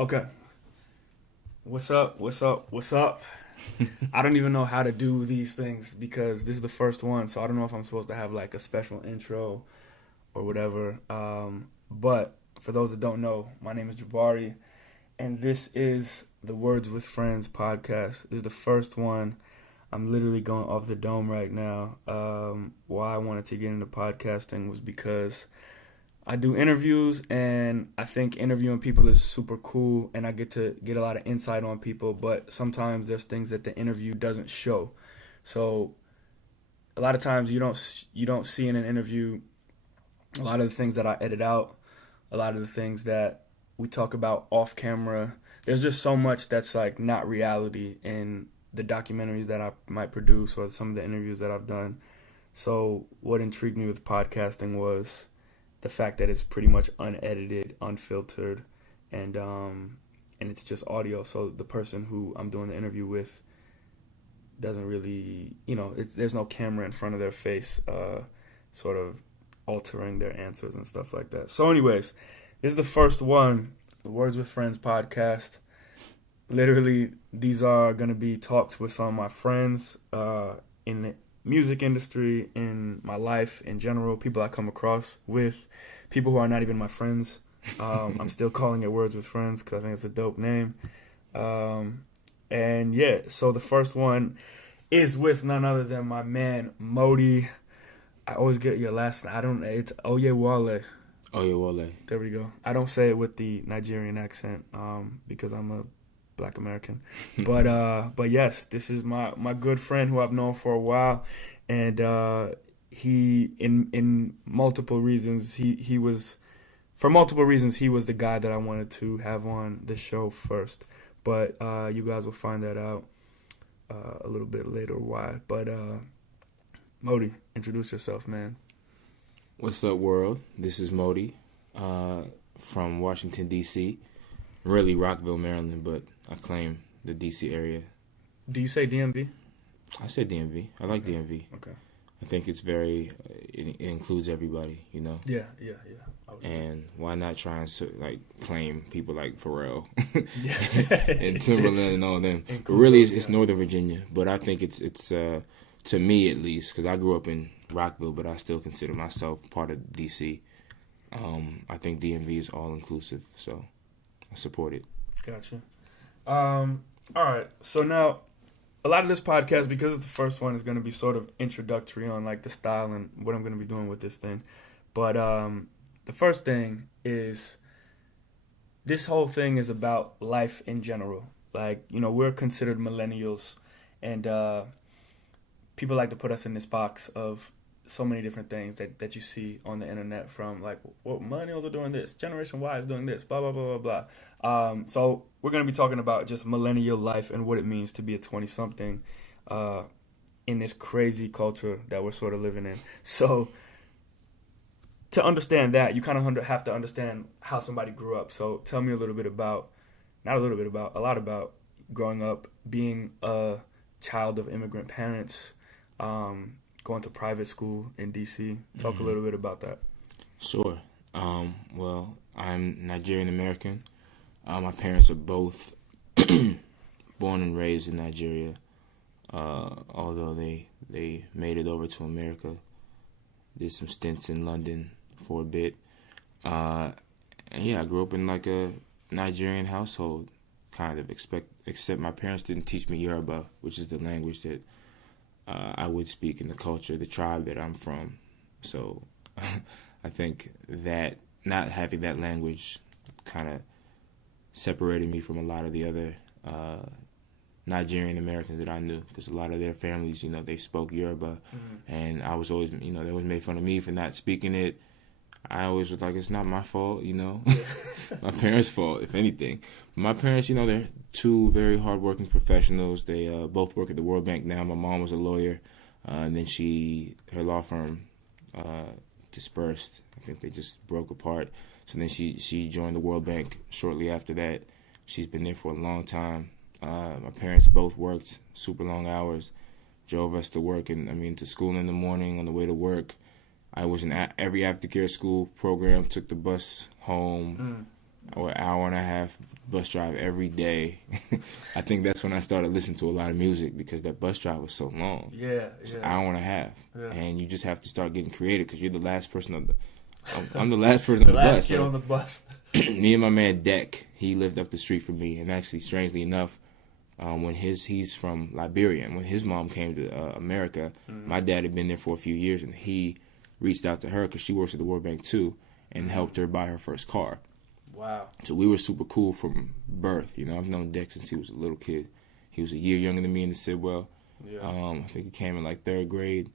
Okay. What's up? What's up? What's up? I don't even know how to do these things because this is the first one, so I don't know if I'm supposed to have like a special intro or whatever. But for those that don't know, my name is Jabari, and this is the Words with Friends podcast. This is the first one. I'm literally going off the dome right now. Why I wanted to get into podcasting was because I do interviews, and I think interviewing people is super cool, and I get to get a lot of insight on people, but sometimes there's things that the interview doesn't show. So a lot of times you don't see in an interview a lot of the things that I edit out, a lot of the things that we talk about off camera. There's just so much that's like not reality in the documentaries that I might produce or some of the interviews that I've done. So what intrigued me with podcasting was the fact that it's pretty much unedited, unfiltered, and it's just audio. So the person who I'm doing the interview with doesn't really, there's no camera in front of their face, sort of altering their answers and stuff like that. So anyways, this is the first one, the Words with Friends podcast. Literally, these are going to be talks with some of my friends in the music industry, in my life in general, people I come across with, people who are not even my friends. I'm still calling it Words with Friends because I think it's a dope name. And yeah, so the first one is with none other than my man, Modi. I always get your last name. It's Oyewole. Oyewole. There we go. I don't say it with the Nigerian accent because I'm a Black American, but yes, this is my good friend who I've known for a while, and he in multiple reasons he was the guy that I wanted to have on the show first, but you guys will find that out a little bit later why. But Modi, introduce yourself, man. What's up, world? This is Modi from Washington, D.C., really Rockville, Maryland, but I claim the D.C. area. Do you say DMV? I said DMV. I like DMV. Okay. I think it's very, it includes everybody, Yeah. And why not try and claim people like Pharrell Yeah. and Timberland and all them? But really, it's Northern Virginia. But I think it's to me at least, because I grew up in Rockville, but I still consider myself part of D.C. I think DMV is all inclusive, so I support it. Gotcha. All right. So now, a lot of this podcast, because it's the first one, is going to be sort of introductory on like the style and what I'm going to be doing with this thing. But the first thing is, this whole thing is about life in general. Like, we're considered millennials, and people like to put us in this box of so many different things that you see on the internet, from like, well, millennials are doing this, Generation Y is doing this, blah, blah, blah, blah, blah. So we're going to be talking about just millennial life and what it means to be a 20-something in this crazy culture that we're sort of living in. So to understand that, you kind of have to understand how somebody grew up. So tell me a lot about growing up, being a child of immigrant parents, going to private school in D.C. Talk a little bit about that. Sure. Well, I'm Nigerian American. My parents are both born and raised in Nigeria, although they made it over to America. Did some stints in London for a bit. And yeah, I grew up in like a Nigerian household, kind of, except my parents didn't teach me Yoruba, which is the language that I would speak in the culture, the tribe that I'm from. So I think that not having that language kind of separated me from a lot of the other Nigerian Americans that I knew, because a lot of their families, they spoke Yoruba, and I was always, they always made fun of me for not speaking it. I always was like, it's not my fault, my parents' fault, if anything. My parents, they're two very hardworking professionals. They both work at the World Bank now. My mom was a lawyer, and then her law firm dispersed. I think they just broke apart. So then she joined the World Bank shortly after that. She's been there for a long time. My parents both worked super long hours, drove us to work to school in the morning on the way to work. I was in every aftercare school program, took the bus home. or hour and a half bus drive every day. I think that's when I started listening to a lot of music because that bus drive was so long. Yeah, It's yeah. an hour and a half. Yeah. And you just have to start getting creative because you're the last person on the... I'm the last person on the last bus. kid so on the bus. me and my man Deck, he lived up the street from me. And actually, strangely enough, when he's from Liberia, and when his mom came to America, my dad had been there for a few years, and he reached out to her because she works at the World Bank too, and helped her buy her first car. Wow. So we were super cool from birth. You know, I've known Dex since he was a little kid. He was a year younger than me in the Sidwell. Yeah. I think he came in like 3rd grade,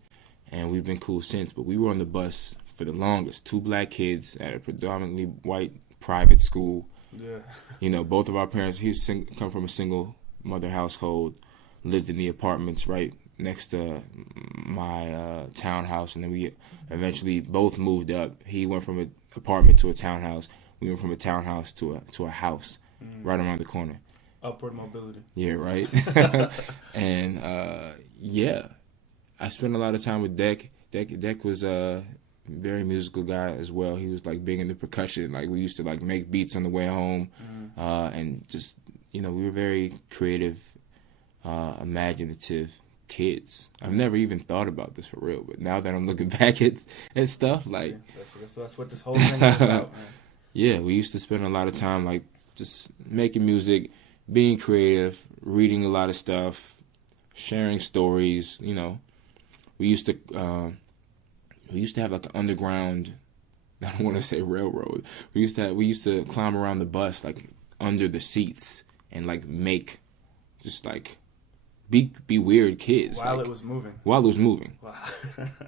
and we've been cool since. But we were on the bus for the longest. 2 black kids at a predominantly white private school. Yeah. You know, both of our parents, come from a single mother household, lived in the apartments right next to my townhouse, and then we eventually both moved up. He went from an apartment to a townhouse. We went from a townhouse to a house right around the corner. Upward mobility. Yeah, right. And yeah, I spent a lot of time with Deck. Deck was a very musical guy as well. He was like big into percussion. Like we used to like make beats on the way home, and just we were very creative, imaginative kids. I've never even thought about this for real, but now that I'm looking back at stuff, like that's what this whole thing is about, man. Yeah, we used to spend a lot of time like just making music, being creative, reading a lot of stuff, sharing stories. We used to have like an underground. I don't want to say railroad. We used to climb around the bus like under the seats and like make just like be weird kids While it was moving. While it was moving. Wow.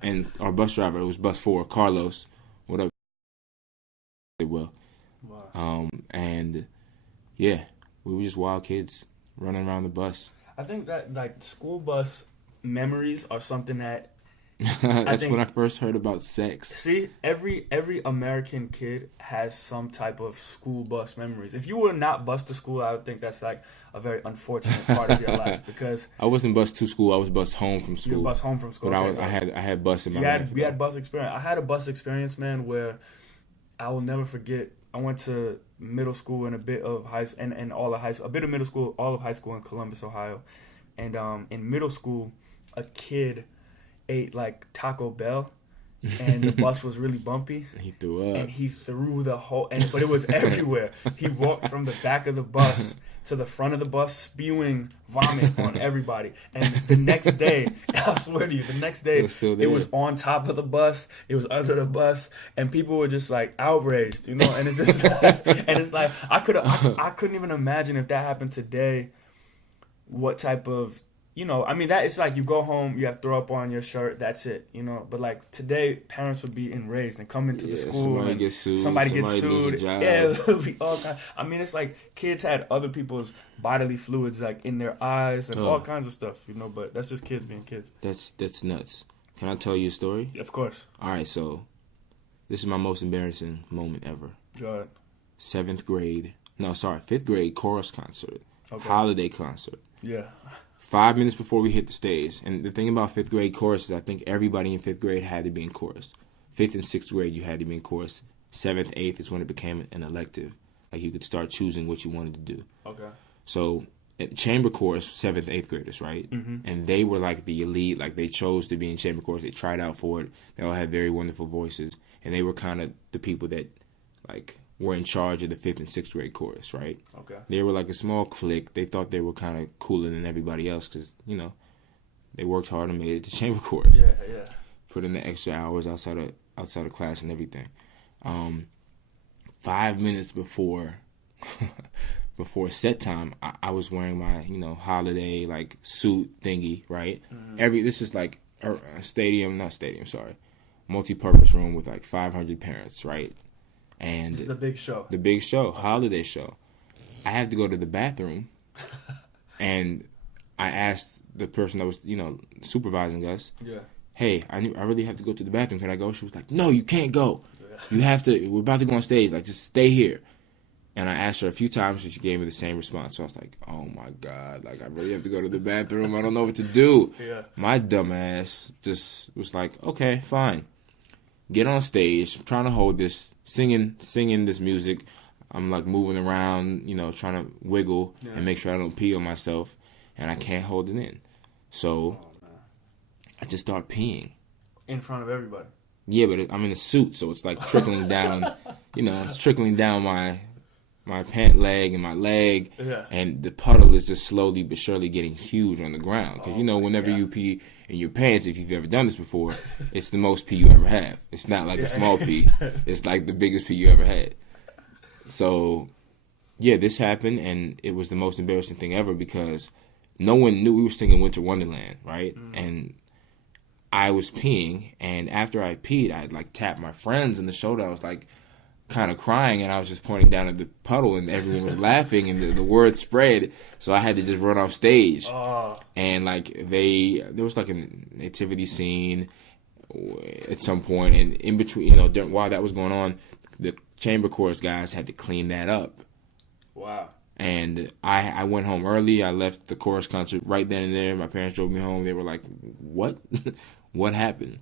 And our bus driver, it was bus 4, Carlos. What up? Well. Wow. And yeah, we were just wild kids running around the bus. I think that like school bus memories are something that That's when I first heard about sex. See, every American kid has some type of school bus memories. If you were not bused to school, I would think that's like a very unfortunate part of your life because I wasn't bused to school. I was bused home from school. You were bused home from school. But okay, I had bus in my life. We had bus experience. I had a bus experience, man, where I will never forget. I went to middle school and a bit of high and all of high school, a bit of middle school, all of high school in Columbus, Ohio, and in middle school, a kid ate like Taco Bell, and the bus was really bumpy. He threw up. And he threw the whole, but it was everywhere. He walked from the back of the bus to the front of the bus, spewing vomit on everybody. And the next day, I swear to you, the next day, it was on top of the bus, it was under the bus, and people were just like outraged, And it's just, and it's like I couldn't even imagine if that happened today. What type of that it's like you go home, you have throw up on your shirt, that's it, But like today, parents would be enraged and come into the school. Somebody gets sued. Somebody gets sued. Yeah, it would be all kinds. It's like kids had other people's bodily fluids like in their eyes and all kinds of stuff, But that's just kids being kids. That's nuts. Can I tell you a story? Of course. All right, so this is my most embarrassing moment ever. Go ahead. 5th grade chorus concert, holiday concert. Yeah. 5 minutes before we hit the stage. And the thing about 5th grade chorus is I think everybody in 5th grade had to be in chorus. 5th and 6th grade, you had to be in chorus. 7th, 8th is when it became an elective. Like you could start choosing what you wanted to do. Okay. So chamber chorus, 7th, 8th graders, right? Mm-hmm. And they were like the elite. Like they chose to be in chamber chorus. They tried out for it. They all had very wonderful voices. And they were kind of the people that like were in charge of the 5th and 6th grade chorus, right? Okay. They were like a small clique. They thought they were kind of cooler than everybody else because, they worked hard and made it to chamber chorus. Yeah, yeah. Put in the extra hours outside of class and everything. 5 minutes before set time, I was wearing my, holiday like suit thingy, right? Mm-hmm. This is like a multi-purpose room with like 500 parents, right? And this is the big show. The big show, holiday show. I had to go to the bathroom, and I asked the person that was, supervising us, hey, I really have to go to the bathroom. Can I go? She was like, no, you can't go. Yeah. You have to. We're about to go on stage. Like, just stay here. And I asked her a few times, and she gave me the same response. So I was like, oh, my God. Like, I really have to go to the bathroom. I don't know what to do. Yeah. My dumb ass just was like, okay, fine. Get on stage, I'm trying to hold this, singing this music. I'm like moving around, trying to wiggle and make sure I don't pee on myself, and I can't hold it in. So I just start peeing in front of everybody. Yeah, but I'm in a suit, so it's like trickling down. It's trickling down my pant leg and my leg, and the puddle is just slowly but surely getting huge on the ground. Because whenever you pee in your pants, if you've ever done this before, it's the most pee you ever have. It's not like a small pee; it's like the biggest pee you ever had. So, yeah, this happened, and it was the most embarrassing thing ever because no one knew we were singing Winter Wonderland, right? And I was peeing, and after I peed, I like tapped my friends in the shoulder. I was like kind of crying, and I was just pointing down at the puddle, and everyone was laughing, and the word spread. So I had to just run off stage, and like there was like a nativity scene at some point, and in between, while that was going on, the chamber chorus guys had to clean that up. Wow. And I went home early. I left the chorus concert right then and there. My parents drove me home. They were like, "What? What happened?"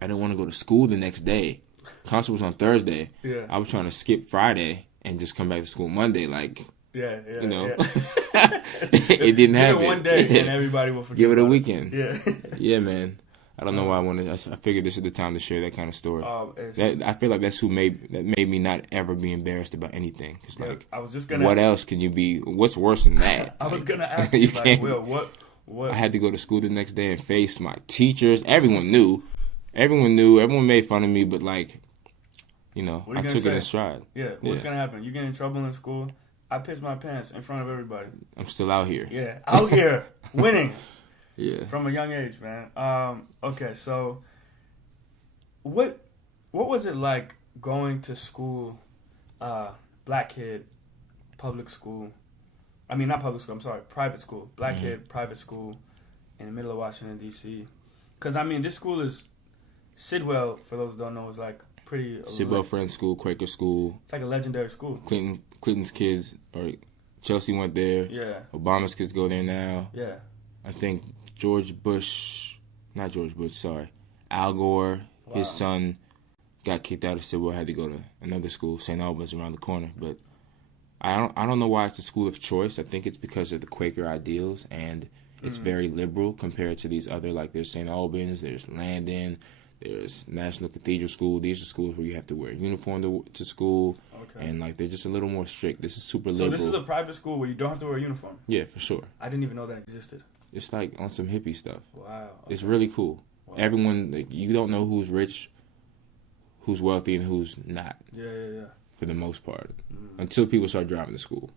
I didn't want to go to school the next day. Concert was on Thursday. Yeah. I was trying to skip Friday and just come back to school Monday. Like, it didn't happen. Give it one day and everybody will forget. Give it a weekend. Yeah. Yeah, man. I don't know why I figured this is the time to share that kind of story. I feel like that's made me not ever be embarrassed about anything. Cause I was just what else can you be? What's worse than that? I was gonna ask you, Will, what? I had to go to school the next day and face my teachers. Everyone knew. Everyone made fun of me, but I took it in stride. Yeah. What's gonna happen? You get in trouble in school. I pissed my pants in front of everybody. I'm still out here. Yeah, out here winning. Yeah. From a young age, man. Okay, so what was it like going to school, black kid, public school? I mean, not public school, I'm sorry, private school. Black kid, private school in the middle of Washington, D.C. Because, I mean, this school is, Sidwell, for those who don't know, is like pretty... Sidwell Friends School, Quaker School. It's like a legendary school. Clinton's kids, or Chelsea went there. Yeah. Obama's kids go there now. Yeah. I think Al Gore, his son, got kicked out of Sidwell, had to go to another school, St. Albans, around the corner. But I don't know why it's a school of choice. I think it's because of the Quaker ideals, and it's very liberal compared to these other, like there's St. Albans, there's Landon, there's National Cathedral School. These are schools where you have to wear a uniform to school, and like they're just a little more strict. This is super liberal. So this is a private school where you don't have to wear a uniform? Yeah, for sure. I didn't even know that existed. It's like on some hippie stuff. Wow. Okay. It's really cool. Wow. Everyone, you don't know who's rich, who's wealthy, and who's not. Yeah. For the most part. Until people start driving to school.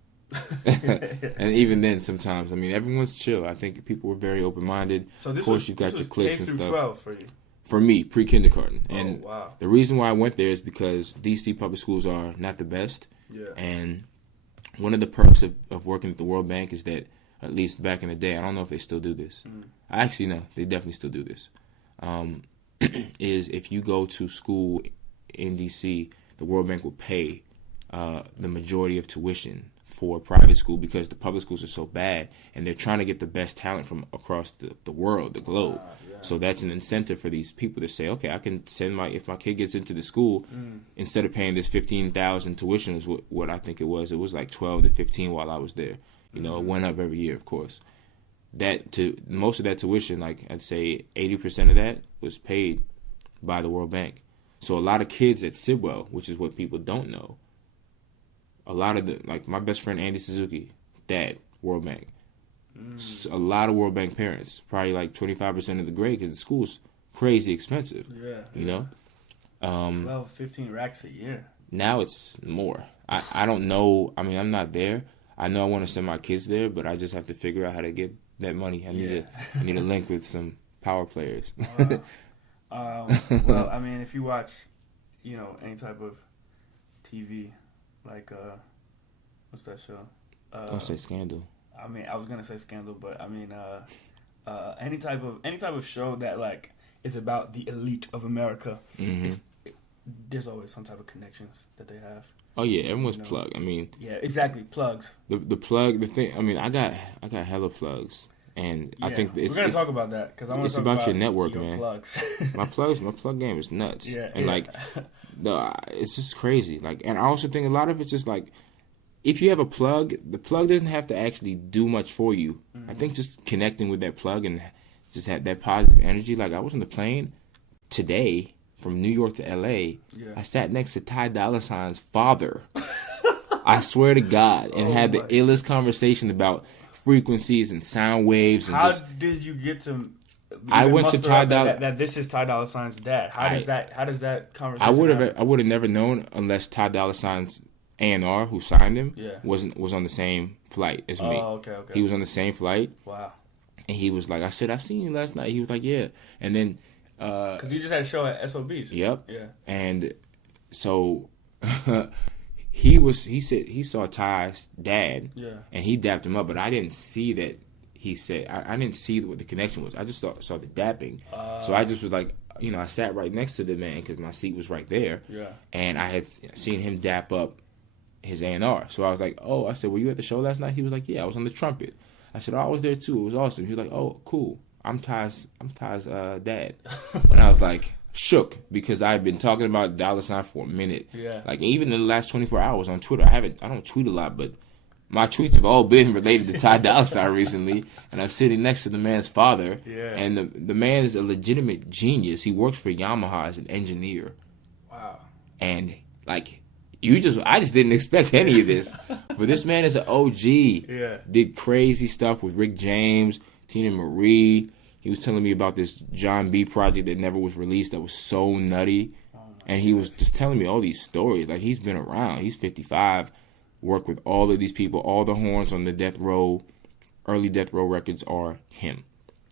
And even then, sometimes, I mean, everyone's chill. I think people were very open-minded. So this of course, you got your cliques and stuff. 12 for you? For me, pre-kindergarten. And wow. The reason why I went there is because D.C. public schools are not the best. Yeah. And one of the perks of working at the World Bank is that, at least back in the day, I don't know if they still do this. I actually know. They definitely still do this. Is if you go to school in D.C., the World Bank will pay the majority of tuition for private school because the public schools are so bad, and they're trying to get the best talent from across the world, the globe. Yeah. So that's an incentive for these people to say, okay, I can send if my kid gets into the school, instead of paying this $15,000 tuition, was what I think it was like 12 to 15 while I was there. It went up every year, of course. Most of that tuition, like I'd say 80% of that was paid by the World Bank. So a lot of kids at Sidwell, which is what people don't know, a lot of like my best friend Andy Suzuki, dad, World Bank. A lot of World Bank parents, probably like 25% of the grade, because the school's crazy expensive. Yeah. 12, 15 racks a year. Now it's more. I don't know. I mean, I'm not there. I know I want to send my kids there, but I just have to figure out how to get that money. I need a link with some power players. Well, I mean, if you watch, any type of TV, like what's that show? Don't say Scandal. I mean, I was gonna say Scandal, but I mean, any type of show that like is about the elite of America. There's always some type of connections that they have. Oh yeah, everyone's plugged. I mean, yeah, exactly, plugs. The thing. I mean, I got hella plugs. And Yeah. I think we're gonna talk about that because I want to it's talk about your network, your man. plugs. my plug game is nuts. Yeah, and like, it's just crazy. Like, and I also think a lot of it's just like, if you have a plug, the plug doesn't have to actually do much for you. I think just connecting with that plug and just have that positive energy. Like, I was on the plane today from New York to L.A. Yeah. I sat next to Ty Dolla Sign's father. I swear to God, and had the illest conversation about frequencies and sound waves. And How did you get to? I went to Ty Dolla. That this is Ty Dolla Sign's dad. How does that conversation? I would have never known unless Ty Dolla Sign's A&R, who signed him, was on the same flight as me. Oh, okay. He was on the same flight. Wow. And he was like, I said, I seen you last night. He was like, yeah. And then, because you just had a show at SOBs. Yep. Yeah. And so he said he saw Ty's dad. Yeah. And he dapped him up, but I didn't see that. He said I didn't see what the connection was. I just saw the dapping. So I just was like, I sat right next to the man because my seat was right there. Yeah. And I had seen him dap up his A&R. So I was like, oh, I said, were you at the show last night? He was like, yeah, I was on the trumpet. I said, oh, I was there too. It was awesome. He was like, oh, cool. I'm Ty's dad. And I was like, shook, because I had been talking about Dollar Sign for a minute. Yeah. Like, even in the last 24 hours on Twitter, I don't tweet a lot, but my tweets have all been related to Ty Dolla Sign recently. And I'm sitting next to the man's father. Yeah. And the man is a legitimate genius. He works for Yamaha as an engineer. Wow. And like, I just didn't expect any of this. But this man is an OG. Yeah. Did crazy stuff with Rick James, Tina Marie. He was telling me about this John B project that never was released that was so nutty. And he was just telling me all these stories. Like, he's been around. He's 55. Worked with all of these people. All the horns on the Death Row, early Death Row records are him.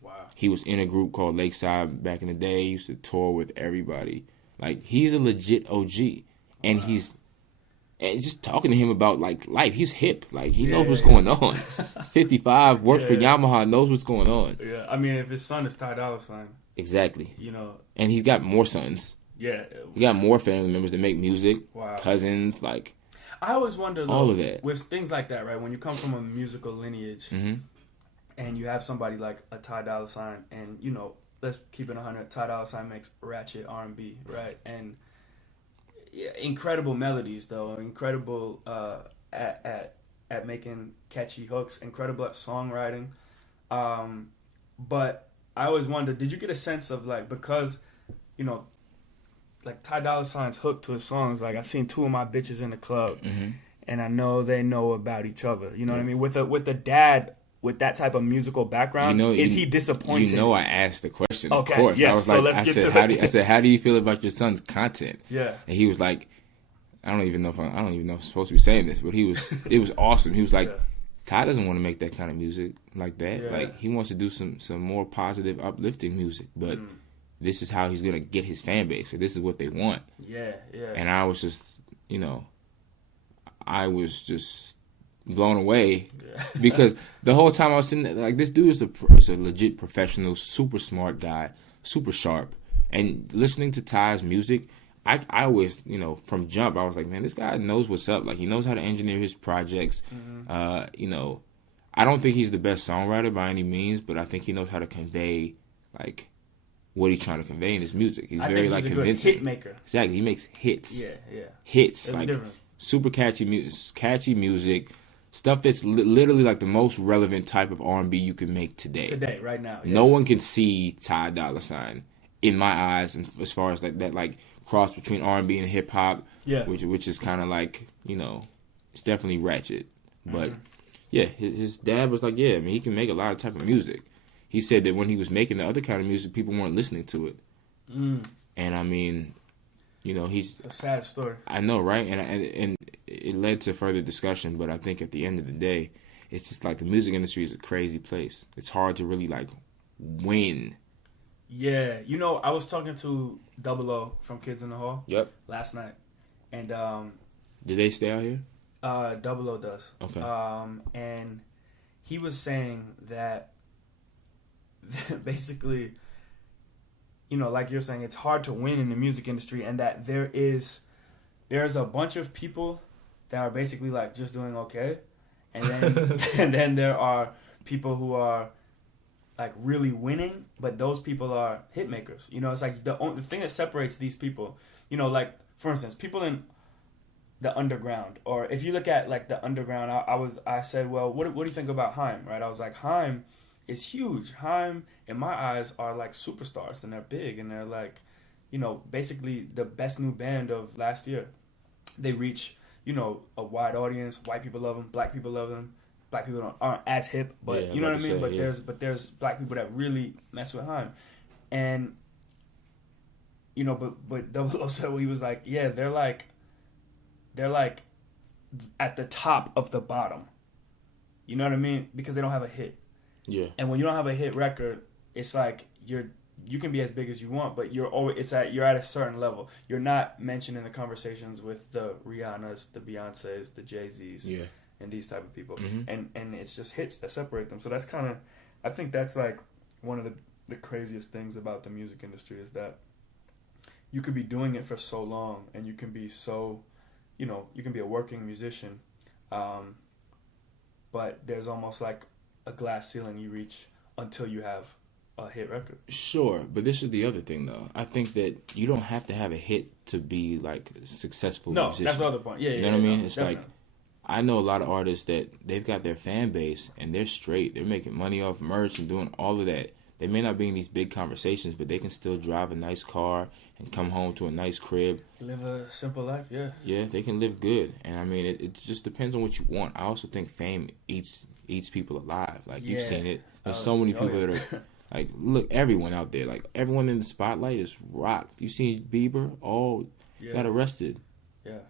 Wow. He was in a group called Lakeside back in the day. He used to tour with everybody. Like, he's a legit OG. And and just talking to him about, like, life, he's hip. Like, he knows what's going on. 55, works for Yamaha, knows what's going on. Yeah, I mean, if his son is Ty Dolla Sign. Exactly. And he's got more sons. Yeah. He got more family members that make music. Wow. Cousins, like. I always wonder, though, all of that. with things like that, right? When you come from a musical lineage and you have somebody like a Ty Dolla Sign, and, let's keep it 100, Ty Dolla Sign makes ratchet R&B, right? And incredible melodies, though, incredible at making catchy hooks, incredible at songwriting. But I always wonder, did you get a sense of, like, because, like Ty Dolla Sign's hook to his songs, like, I seen two of my bitches in the club, and I know they know about each other. You know what I mean? With a dad with that type of musical background, is he disappointed? I asked the question. Okay, of course. yes, I was so like, let's I get said, to I said, how do you feel about your son's content? Yeah. And he was like, I don't even know if I'm supposed to be saying this, but it was awesome. He was like, Ty doesn't want to make that kind of music like that. Yeah. Like, he wants to do some more positive, uplifting music, but this is how he's gonna get his fan base. So this is what they want. Yeah. And I was just, I was just blown away because the whole time I was sitting there, like, this dude is a legit professional, super smart guy, super sharp. And listening to Ty's music, I always, from jump, I was like, man, this guy knows what's up. Like, he knows how to engineer his projects. I don't think he's the best songwriter by any means, but I think he knows how to convey, like, what he's trying to convey in his music. He's very like convincing. A good hit maker. Exactly, he makes hits. Yeah. Hits. There's like, a difference. Super catchy music, stuff that's literally like the most relevant type of R&B you can make today. Today, right now. Yeah. No one can see Ty Dolla Sign in my eyes, and as far as that like cross between R&B and hip hop. Yeah. Which is kind of like, it's definitely ratchet, but yeah, his dad was like, yeah, I mean, he can make a lot of type of music. He said that when he was making the other kind of music, people weren't listening to it. And I mean, he's a sad story. I know, right? And it led to further discussion, but I think at the end of the day, it's just like the music industry is a crazy place. It's hard to really like win. Yeah, I was talking to Double O from Kids in the Hall. Yep. Last night, and did they stay out here? Double O does. Okay. And he was saying that basically, like you're saying, it's hard to win in the music industry, and that there's a bunch of people that are basically like just doing okay, and then and then there are people who are like really winning, but those people are hit makers. You know, it's like the thing that separates these people. You know, like for instance, people in the underground, or if you look at like the underground, I said, well, what do you think about Haim? Right? I was like, Haim is huge. Haim, in my eyes, are like superstars, and they're big, and they're like, you know, basically the best new band of last year. They reach, you know, a wide audience. White people love them. Black people love them. Black people aren't as hip, but yeah, you know what I mean. Say, but there's black people that really mess with Haim, and you know, but 00 said, he was like, yeah, they're like at the top of the bottom. You know what I mean? Because they don't have a hit. Yeah. And when you don't have a hit record, it's like you can be as big as you want, but you're at a certain level. You're not mentioned in the conversations with the Rihannas, the Beyoncés, the Jay-Z's, and these type of people. Mm-hmm. And it's just hits that separate them. So that's kind of, I think that's like one of the craziest things about the music industry is that you could be doing it for so long, and you can be so, you know, you can be a working musician, but there's almost like a glass ceiling you reach until you have a hit record. Sure, but this is the other thing, though. I think that you don't have to have a hit to be like a successful musician. No, that's the other point. You know what I mean? It's definitely. like, I know a lot of artists that they've got their fan base and they're straight. They're making money off merch and doing all of that. They may not be in these big conversations, but they can still drive a nice car and come home to a nice crib. Live a simple life, yeah. Yeah, they can live good. And I mean, it just depends on what you want. I also think fame eats people alive. Like, you've seen it. There's so many people that are... Like, look, everyone out there, like, everyone in the spotlight is rocked. You seen Bieber? Got arrested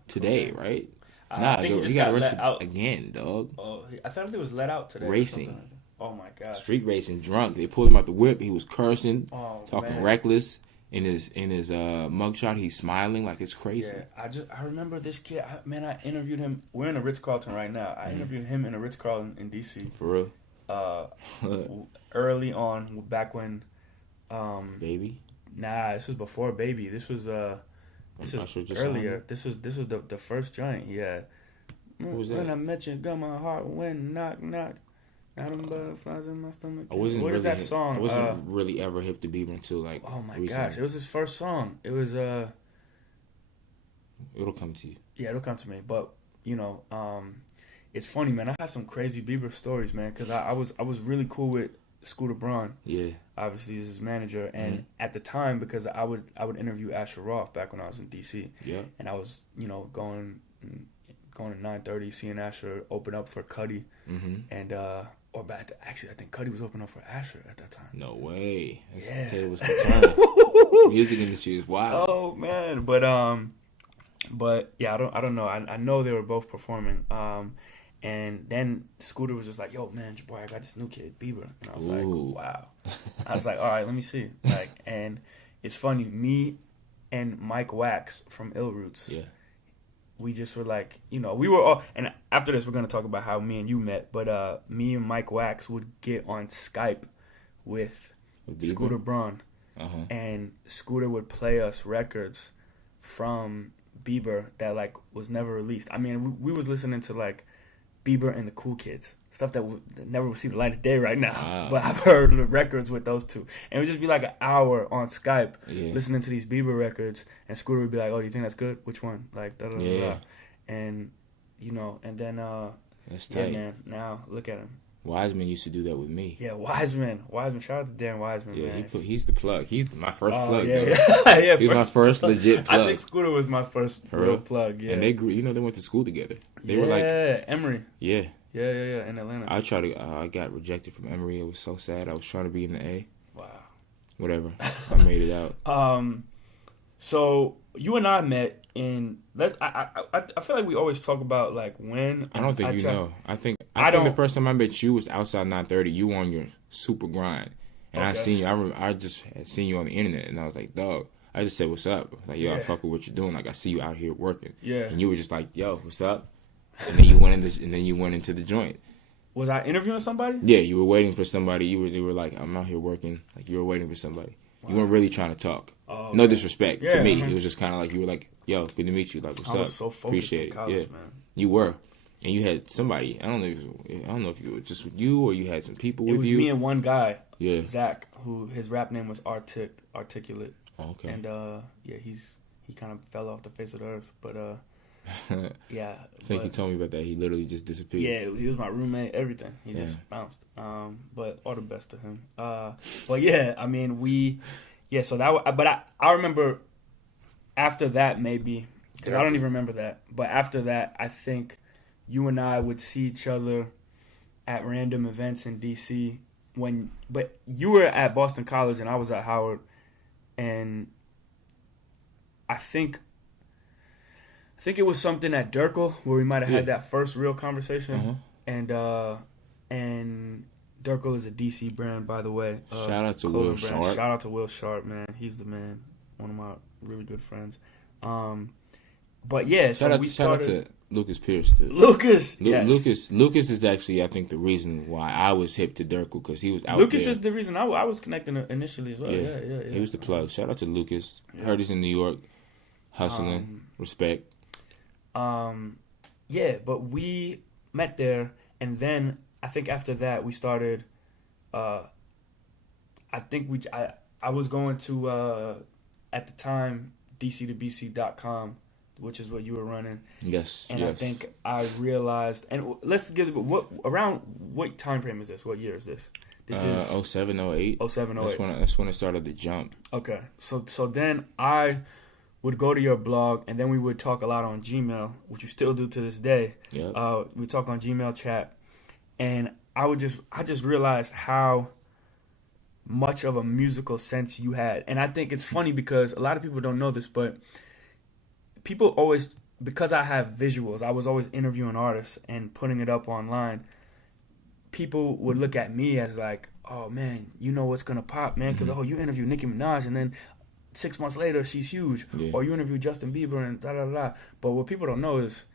today, right? He got arrested again, dog. Oh, I thought he was let out today. Racing. Oh, my God. Street racing, drunk. They pulled him out the whip. He was cursing, talking reckless. In his mugshot, he's smiling like it's crazy. Yeah, I remember this kid. I interviewed him. We're in a Ritz-Carlton right now. I interviewed him in a Ritz-Carlton in D.C. For real? Early on, back when Baby? Nah, this was before Baby. This was earlier. This was the first joint he had. What was that? When I met you, got my heart went knock knock. Now them butterflies in my stomach. What is that song? I wasn't really ever hip to Bieber until like. Oh my recently. gosh! It was his first song. It was It'll come to you. Yeah, it'll come to me. But you know, it's funny, man. I had some crazy Bieber stories, man, because I was really cool with Scooter Braun. Yeah. Obviously, he's his manager, and at the time, because I would interview Asher Roth back when I was in DC. Yeah. And I was, you know, going to 9:30, seeing Asher open up for Cudi, and actually, I think Cudi was opening up for Asher at that time. No way. Yeah. It was the music industry is wild. Oh man, but yeah, I don't know. I know they were both performing. And then Scooter was just like, "Yo, man, Jabari, I got this new kid, Bieber." And I was like, "Wow." I was like, "All right, let me see." Like, and it's funny, me and Mike Wax from Ill Roots. Yeah. We just were like, you know, we were all, and after this, we're going to talk about how me and you met, but me and Mike Wax would get on Skype with Scooter Braun, and Scooter would play us records from Bieber that, like, was never released. I mean, we was listening to, like, Bieber and the Cool Kids, stuff that never will see the light of day right now. Wow. But I've heard the records with those two. And it would just be like an hour on Skype listening to these Bieber records, and Scooter would be like, "Oh, do you think that's good? Which one?" Like, da da da da. And, you know, and then, that's tight. Yeah, man, now look at him. Wiseman used to do that with me. Yeah, Wiseman. Shout out to Dan Wiseman, man. He's the plug. He's my first plug. Yeah, he's my first legit plug. I think Scooter was my first real plug, yeah. And they grew, they went to school together. They were like... Emory. Yeah, in Atlanta. I got rejected from Emory. It was so sad. I was trying to be in the A. Wow. Whatever. I made it out. So you and I met in. I feel like we always talk about like when. I don't think know. I think the first time I met you was outside 9:30. You were on your super grind, and I seen you. I just had seen you on the internet, and I was like, dog. I just said, "What's up?" Like, yo, I fuck with what you're doing. Like, I see you out here working. Yeah. And you were just like, "Yo, what's up?" And then you went into the joint. Was I interviewing somebody? Yeah, you were waiting for somebody. You were like, "I'm out here working." Like, you were waiting for somebody. Wow. You weren't really trying to talk. Oh, no disrespect to me. It was just kind of like you were like, "Yo, good to meet you." Like, what's up? I was so focused. Appreciate it. College, yeah, man. You were, and you had somebody. I don't know if it was just with you or you had some people with you. It was me and one guy. Zach, who his rap name was Articulate. Oh, okay. And he kind of fell off the face of the earth, but yeah. I think he told me about that. He literally just disappeared. Yeah, he was my roommate, everything. He just bounced. But all the best to him. But yeah, I mean, so that, but I remember after that, maybe, because I don't even remember that, but after that, I think you and I would see each other at random events in DC but you were at Boston College and I was at Howard, and I think it was something at Durkle where we might have had that first real conversation. And Durkle is a DC brand, by the way. Shout out to Will Sharp. Shout out to Will Sharp, man. He's the man. One of my really good friends. But yeah, so shout out to Lucas Pierce too. Lucas is actually, I think, the reason why I was hip to Durkle, because he was out there. Lucas is the reason I was connecting initially as well. Yeah. He was the plug. Shout out to Lucas. Heard he's in New York, hustling. Respect. Yeah, but we met there, and then I think after that we started. I was going to at the time DC2BC.com, which is what you were running. Yes. And I think I realized, and let's get what time frame is this? What year is this? This is 07, 08. 07, 08. That's when it started to jump. Okay. So then I would go to your blog, and then we would talk a lot on Gmail, which you still do to this day. Yeah. We talk on Gmail chat, and I just realized how much of a musical sense you had. And I think it's funny because a lot of people don't know this, but people always, because I have visuals, I was always interviewing artists and putting it up online. People would look at me as like, oh man, you know what's gonna pop, man, because you interview Nicki Minaj and then 6 months later she's huge, or you interview Justin Bieber and da da da. But what people don't know is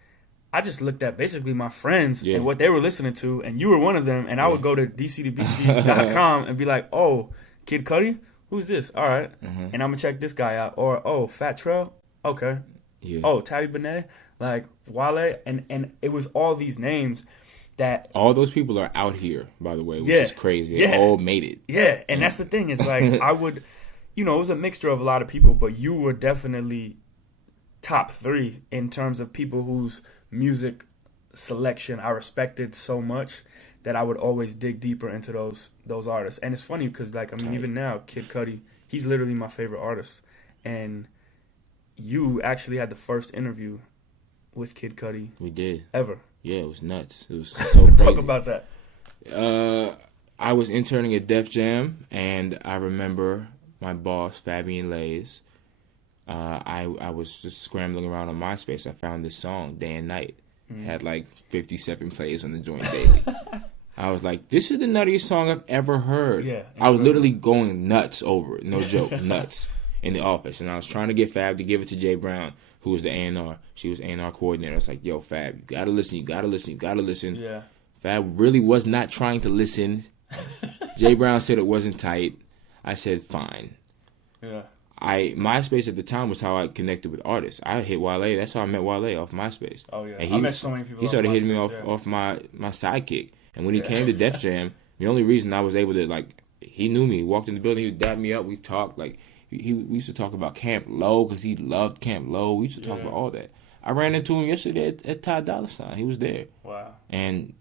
I just looked at basically my friends and what they were listening to, and you were one of them. And I would go to DC2BC.com and be like, oh, Kid Cudi? Who's this? All right. And I'm going to check this guy out. Or, oh, Fat Trell? Okay. Yeah. Oh, Tabby Benet? Like, Wale? And it was all these names that... All those people are out here, by the way, which is crazy. They all made it. Yeah, and that's the thing. It's like, I would... You know, it was a mixture of a lot of people, but you were definitely top 3 in terms of people whose music selection I respected so much that I would always dig deeper into those artists. And it's funny because, like, I mean, even now, Kid Cudi, he's literally my favorite artist. And you actually had the first interview with Kid Cudi. We did. Ever. Yeah, it was nuts. It was so crazy. Talk about that. I was interning at Def Jam, and I remember my boss, Fabian Lays, I was just scrambling around on MySpace. I found this song, Day and Night. Had like 57 plays on the joint daily. I was like, this is the nuttiest song I've ever heard. Yeah, I was literally going nuts over it. No joke, nuts in the office. And I was trying to get Fab to give it to Jay Brown, who was the A&R. She was A&R coordinator. I was like, yo, Fab, you gotta listen. Yeah. Fab really was not trying to listen. Jay Brown said it wasn't tight. I said, fine. Yeah. MySpace at the time was how I connected with artists. I hit Wale. That's how I met Wale, off MySpace. Oh yeah, and I met so many people. He started hitting me off my sidekick. And when he came to Def Jam, the only reason I was able to, like, he knew me. He walked in the building, he would dab me up. We talked. Like, we used to talk about Camp Low because he loved Camp Low. We used to talk about all that. I ran into him yesterday at Ty Dolla Sign. He was there. Wow. And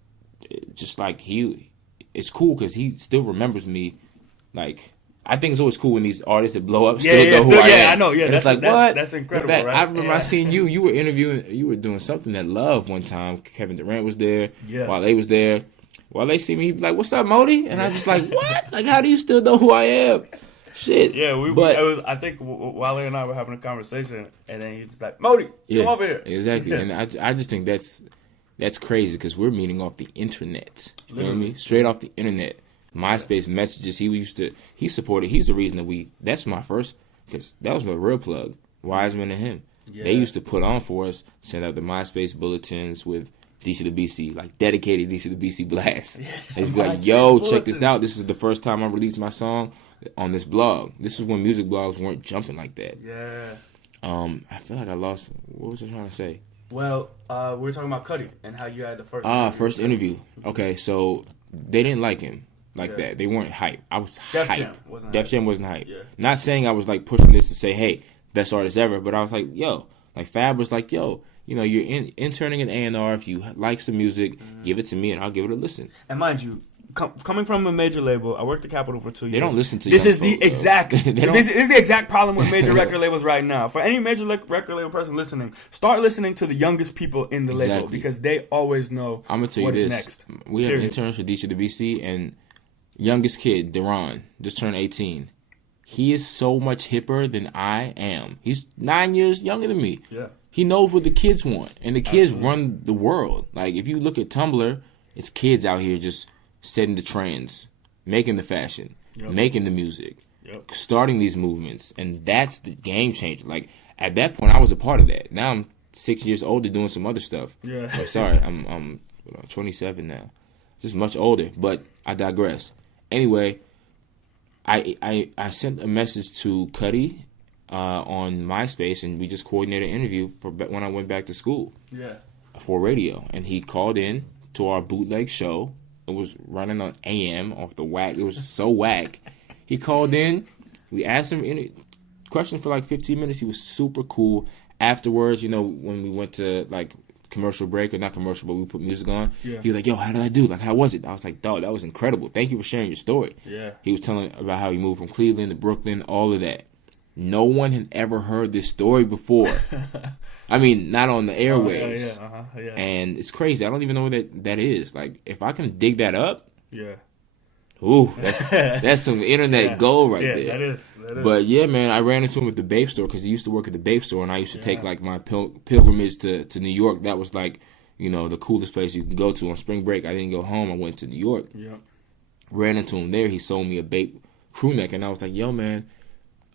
just like it's cool because he still remembers me. Like, I think it's always cool when these artists that blow up still know who I am. Yeah, I know. Yeah, that's like, what? That's incredible, fact, right? I remember I seen you. You were doing something at Love one time. Kevin Durant was there. Yeah. Wale was there. Wale see me, he'd be like, what's up, Modi? And I was like, what? Like, how do you still know who I am? Shit. Yeah, I think Wale and I were having a conversation, and then he's like, Modi, come over here. Exactly. And I just think that's crazy because we're meeting off the internet. You feel me? Straight off the internet. MySpace messages. He supported. He's the reason that's my first, because that was my real plug. Wiseman and him. Yeah. They used to put on for us, send out the MySpace bulletins with DC2BC, like dedicated DC2BC blasts. They just be like, yo, check this out. This is the first time I released my song on this blog. This is when music blogs weren't jumping like that. Yeah. I feel like I lost. What was I trying to say? Well, we were talking about Cudi and how you had the first first interview. Okay, so they didn't like him. like that. They weren't hype. I was Def hype. Jam wasn't Def hype. Jam wasn't hype. Yeah. Not saying I was like pushing this to say, hey, best artist ever, but I was like, yo, like Fab was like, yo, you know, you're interning in A&R. If you like some music, give it to me and I'll give it a listen. And mind you, coming from a major label, I worked at Capitol for 2 years. They don't listen to this young is the folk, exact. They don't- This is the exact problem with major record labels right now. For any major record label person listening, start listening to the youngest people in the label Exactly. because they always know I'm gonna tell what you is this. next. We have Period. interns for each of the BC, and youngest kid, Deron, just turned 18. He is so much hipper than I am. He's 9 years younger than me. Yeah. He knows what the kids want, and the kids run the world. Like, if you look at Tumblr, it's kids out here just setting the trends, making the fashion, making the music, starting these movements, and that's the game changer. Like, at that point, I was a part of that. Now I'm 6 years older doing some other stuff. Yeah. Oh, sorry, I'm 27 now. Just much older, but I digress. Anyway, I sent a message to Cudi on MySpace, and we just coordinated an interview for when I went back to school. Yeah. For radio, and he called in to our bootleg show. It was running on AM off the whack. It was so whack. He called in. We asked him any question for like 15 minutes. He was super cool. Afterwards, you know, when we went to like commercial break, or not commercial, but we put music on. Yeah. He was like, "Yo, how did I do? Like, how was it?" I was like, "Dog, that was incredible. Thank you for sharing your story." Yeah. He was telling about how he moved from Cleveland to Brooklyn, all of that. No one had ever heard this story before. I mean, not on the airwaves. Yeah. And it's crazy. I don't even know what that is. Like, if I can dig that up, Yeah. ooh, that's some internet gold right there. That is. But yeah, man, I ran into him at the Bape store because he used to work at the Bape store, and I used to take like my pilgrimage to New York. That was like, you know, the coolest place you can go to on spring break. I didn't go home. I went to New York. Yeah. Ran into him there. He sold me a Bape crew neck, and I was like, yo, man,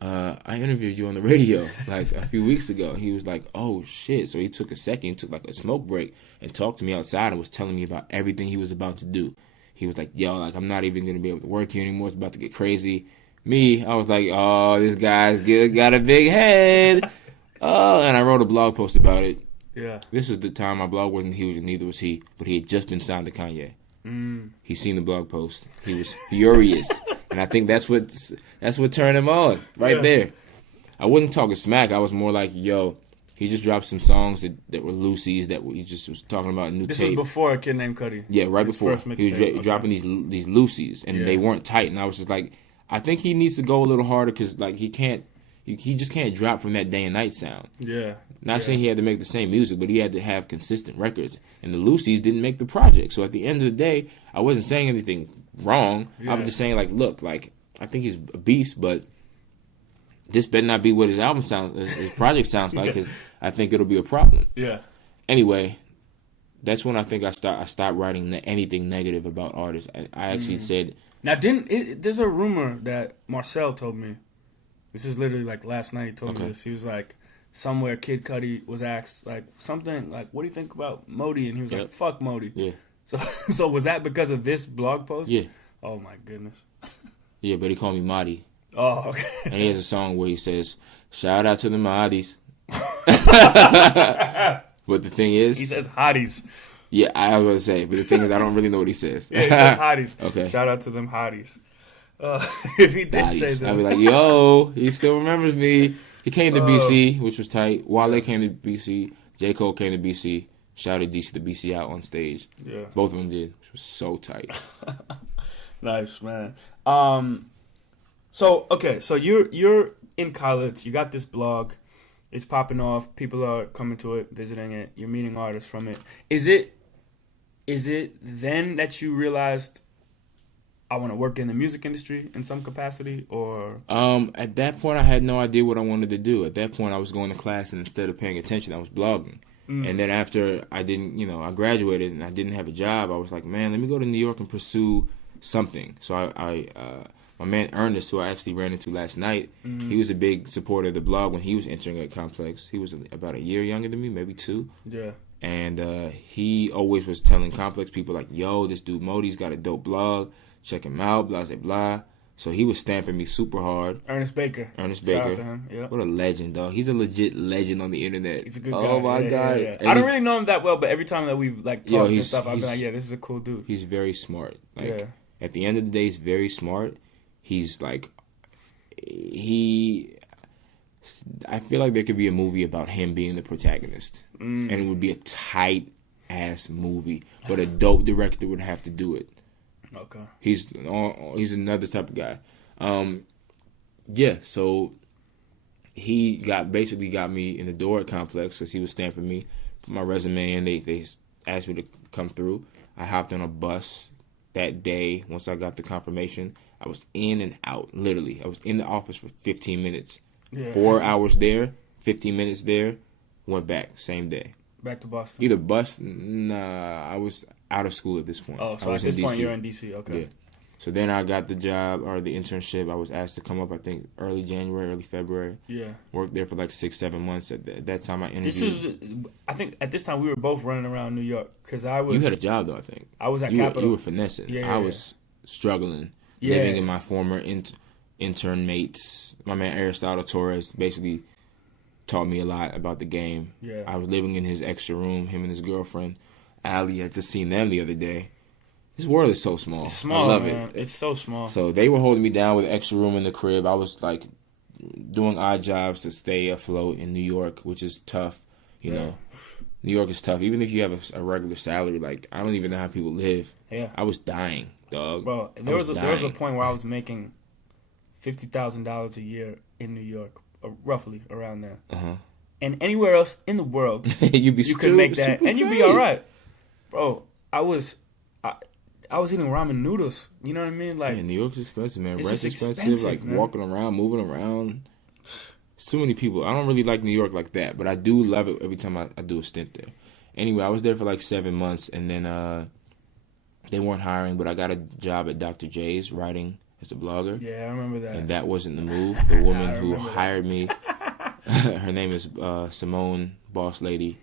I interviewed you on the radio like a few weeks ago. He was like, oh, shit. So he took a second, took like a smoke break, and talked to me outside and was telling me about everything he was about to do. He was like, yo, like, I'm not even going to be able to work here anymore. It's about to get crazy. Me, I was like, oh, this guy's got a big head. Oh, and I wrote a blog post about it. Yeah. This is the time my blog wasn't huge, and neither was he, but he had just been signed to Kanye. He seen the blog post. He was furious, and I think that's what turned him on right there. I wasn't talking smack. I was more like, yo, he just dropped some songs that were loosies that he just was talking about a new This tape. was before a kid named Cudi. Yeah, right His before. first He was mixtape. dropping these loosies, and they weren't tight. And I was just like, I think he needs to go a little harder because like he just can't drop from that day and night sound. Yeah. Not saying he had to make the same music, but he had to have consistent records. And the Lucy's didn't make the project. So at the end of the day, I wasn't saying anything wrong. I was just saying, like, look, like, I think he's a beast, but this better not be what his album sounds, his project sounds like, because I think it'll be a problem. Yeah. Anyway, that's when I think I stopped writing anything negative about artists. I actually said... Now, there's a rumor that Marcel told me. This is literally like last night he told me this. He was like, somewhere Kid Cudi was asked like something like, what do you think about Modi? And he was like, fuck Modi. Yeah. So was that because of this blog post? Yeah. Oh my goodness. Yeah, but he called me Madi. Oh, okay. And he has a song where he says, shout out to the Madis. But the thing is... He says hotties. Yeah, I was going to say, but the thing is, I don't really know what he says. Yeah, he says hotties. Okay. Shout out to them hotties. If he did say that. I'd be like, yo, he still remembers me. He came to BC, which was tight. Wale came to BC. J. Cole came to BC. Shouted DC the BC out on stage. Yeah. Both of them did, which was so tight. Nice, man. So you're in college. You got this blog. It's popping off. People are coming to it, visiting it. You're meeting artists from it. Is it then that you realized I want to work in the music industry in some capacity, or? At that point, I had no idea what I wanted to do. At that point, I was going to class, and instead of paying attention, I was blogging. And then after I graduated and I didn't have a job, I was like, man, let me go to New York and pursue something. So my man Ernest, who I actually ran into last night, he was a big supporter of the blog when he was entering at Complex. He was about a year younger than me, maybe 2. Yeah. And he always was telling Complex people like, yo, this dude Modi's got a dope blog. Check him out, blah, blah, blah. So he was stamping me super hard. Ernest Baker. Shout out to him. Yeah. What a legend, dog. He's a legit legend on the internet. He's a good guy. Oh, my God. Yeah. I don't really know him that well, but every time that we've like talked and stuff, I've been like, yeah, this is a cool dude. He's very smart. And At the end of the day, he's very smart. He's like, I feel like there could be a movie about him being the protagonist. And it would be a tight ass movie. But a dope director would have to do it. Okay. He's another type of guy. Yeah, so he basically got me in the door at Complex because he was stamping me, put my resume in. They asked me to come through. I hopped on a bus that day. Once I got the confirmation, I was in and out. Literally, I was in the office for 15 minutes. Yeah. 4 hours there, 15 minutes there. Went back same day. Back to Boston. Either bus. Nah, I was out of school at this point. Oh, so at this point you're in DC. Okay. Yeah. So then I got the job or the internship. I was asked to come up, I think, early January, early February. Yeah. Worked there for like 6-7 months. At that time, I interviewed. I think at this time we were both running around New York because I was. You had a job though, I think. I was at Capitol. You were finessing. Yeah, I was struggling, living in my former intern mates. My man Aristotle Torres basically taught me a lot about the game. Yeah. I was living in his extra room. Him and his girlfriend, Allie. I just seen them the other day. This world is so small. It's small, I love man. it. It's so small. So they were holding me down with an extra room in the crib. I was like doing odd jobs to stay afloat in New York, which is tough. You know, New York is tough. Even if you have a regular salary, like I don't even know how people live. Yeah, I was dying, dog. Bro, there was a point where I was making $50,000 a year in New York, roughly around there. And anywhere else in the world, you could make that, and you'd be all right, bro. I was eating ramen noodles. You know what I mean? Like, New York's expensive, man. Rent's expensive. Like man. Walking around, moving around. So many people. I don't really like New York like that, but I do love it every time I do a stint there. Anyway, I was there for like 7 months, and then they weren't hiring, but I got a job at Dr. J's writing as a blogger. Yeah, I remember that. And that wasn't the move. The woman who hired me, her name is Simone, boss lady.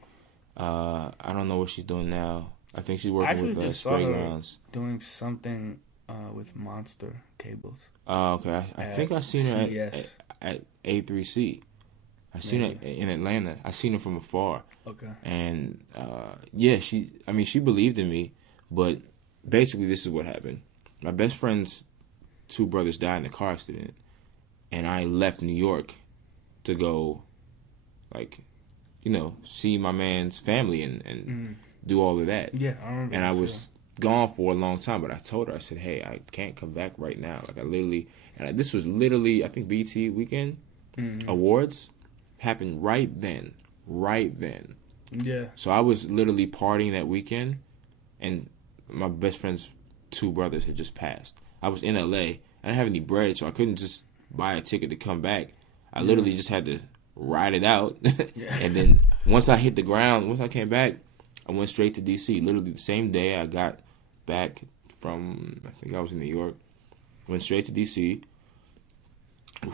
I don't know what she's doing now. I think she's working with Spray Grounds. Doing something with Monster Cables. Oh, okay. I think I seen her at A3C. I seen her in Atlanta. I seen her from afar. Okay. And she believed in me, but basically this is what happened. My best friend's 2 brothers died in a car accident, and I left New York to go, see my man's family and do all of that. Yeah, I remember. And I was gone for a long time, but I told her, I said, hey, I can't come back right now. This was literally, I think BT Weekend Awards happened right then. Yeah. So I was literally partying that weekend, and my best friend's 2 brothers had just passed. I was in LA. I didn't have any bread, so I couldn't just buy a ticket to come back. I literally just had to ride it out. And then once I hit the ground, once I came back, I went straight to D.C. Literally the same day I got back from, I think I was in New York, went straight to D.C.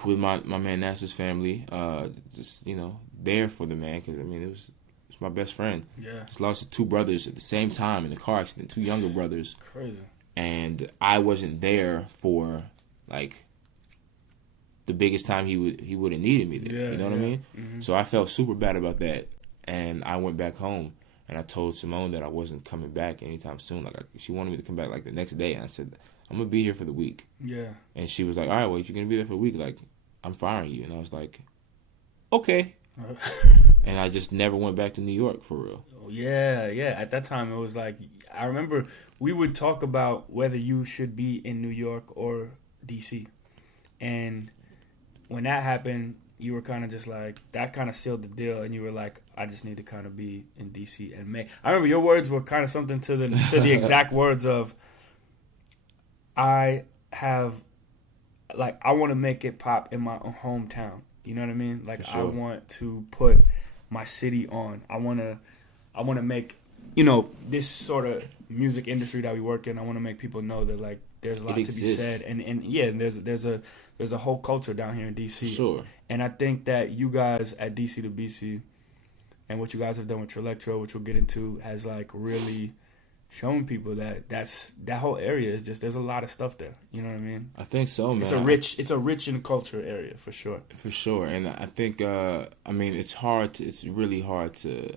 with my man Nasser's family, there for the man, because, it was my best friend. Yeah. Just lost 2 brothers at the same time in a car accident, 2 younger brothers. Crazy. And I wasn't there for, the biggest time he would have needed me there. You know what I mean? Mm-hmm. So I felt super bad about that, and I went back home. And I told Simone that I wasn't coming back anytime soon. She wanted me to come back the next day. And I said, I'm going to be here for the week. Yeah. And she was like, all right, well, if you're going to be there for a week, I'm firing you. And I was like, okay. And I just never went back to New York for real. Yeah. At that time, it was I remember we would talk about whether you should be in New York or D.C. And when that happened, you were kind of just that kind of sealed the deal, and you were like, I just need to kind of be in D.C. and May. I remember your words were kind of something to the exact words of, I want to make it pop in my hometown. You know what I mean? Sure. I want to put my city on. I want to make, this sort of music industry that we work in. I want to make people know that there's a lot to be said, and there's a whole culture down here in DC. Sure. And I think that you guys at DC to BC and what you guys have done with Trillectro, which we'll get into, has really shown people that whole area is just, there's a lot of stuff there. You know what I mean? I think so, man. It's a rich in culture area for sure. For sure. And I think it's really hard to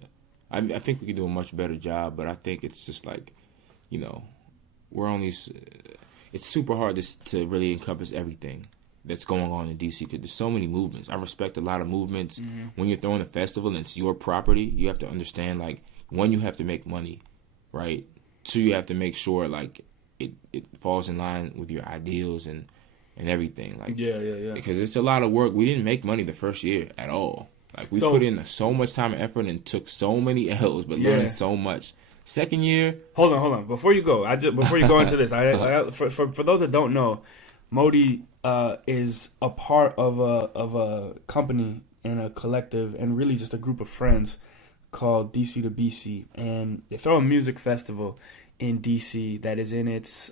I think we could do a much better job, but I think it's just we're only it's super hard to really encompass everything that's going on in DC because there's so many movements. I respect a lot of movements. When you're throwing a festival and it's your property, you have to understand, like, one, you have to make money, right? Two, you have to make sure, like, it falls in line with your ideals and everything. Like, yeah. Because it's a lot of work. We didn't make money the first year at all. Like, we put in so much time and effort and took so many L's, but learned so much. Second year. Hold on. Before you go, before you go into this, for those that don't know, Modi is a part of a company and a collective and really just a group of friends called DC to BC, and they throw a music festival in DC that is in its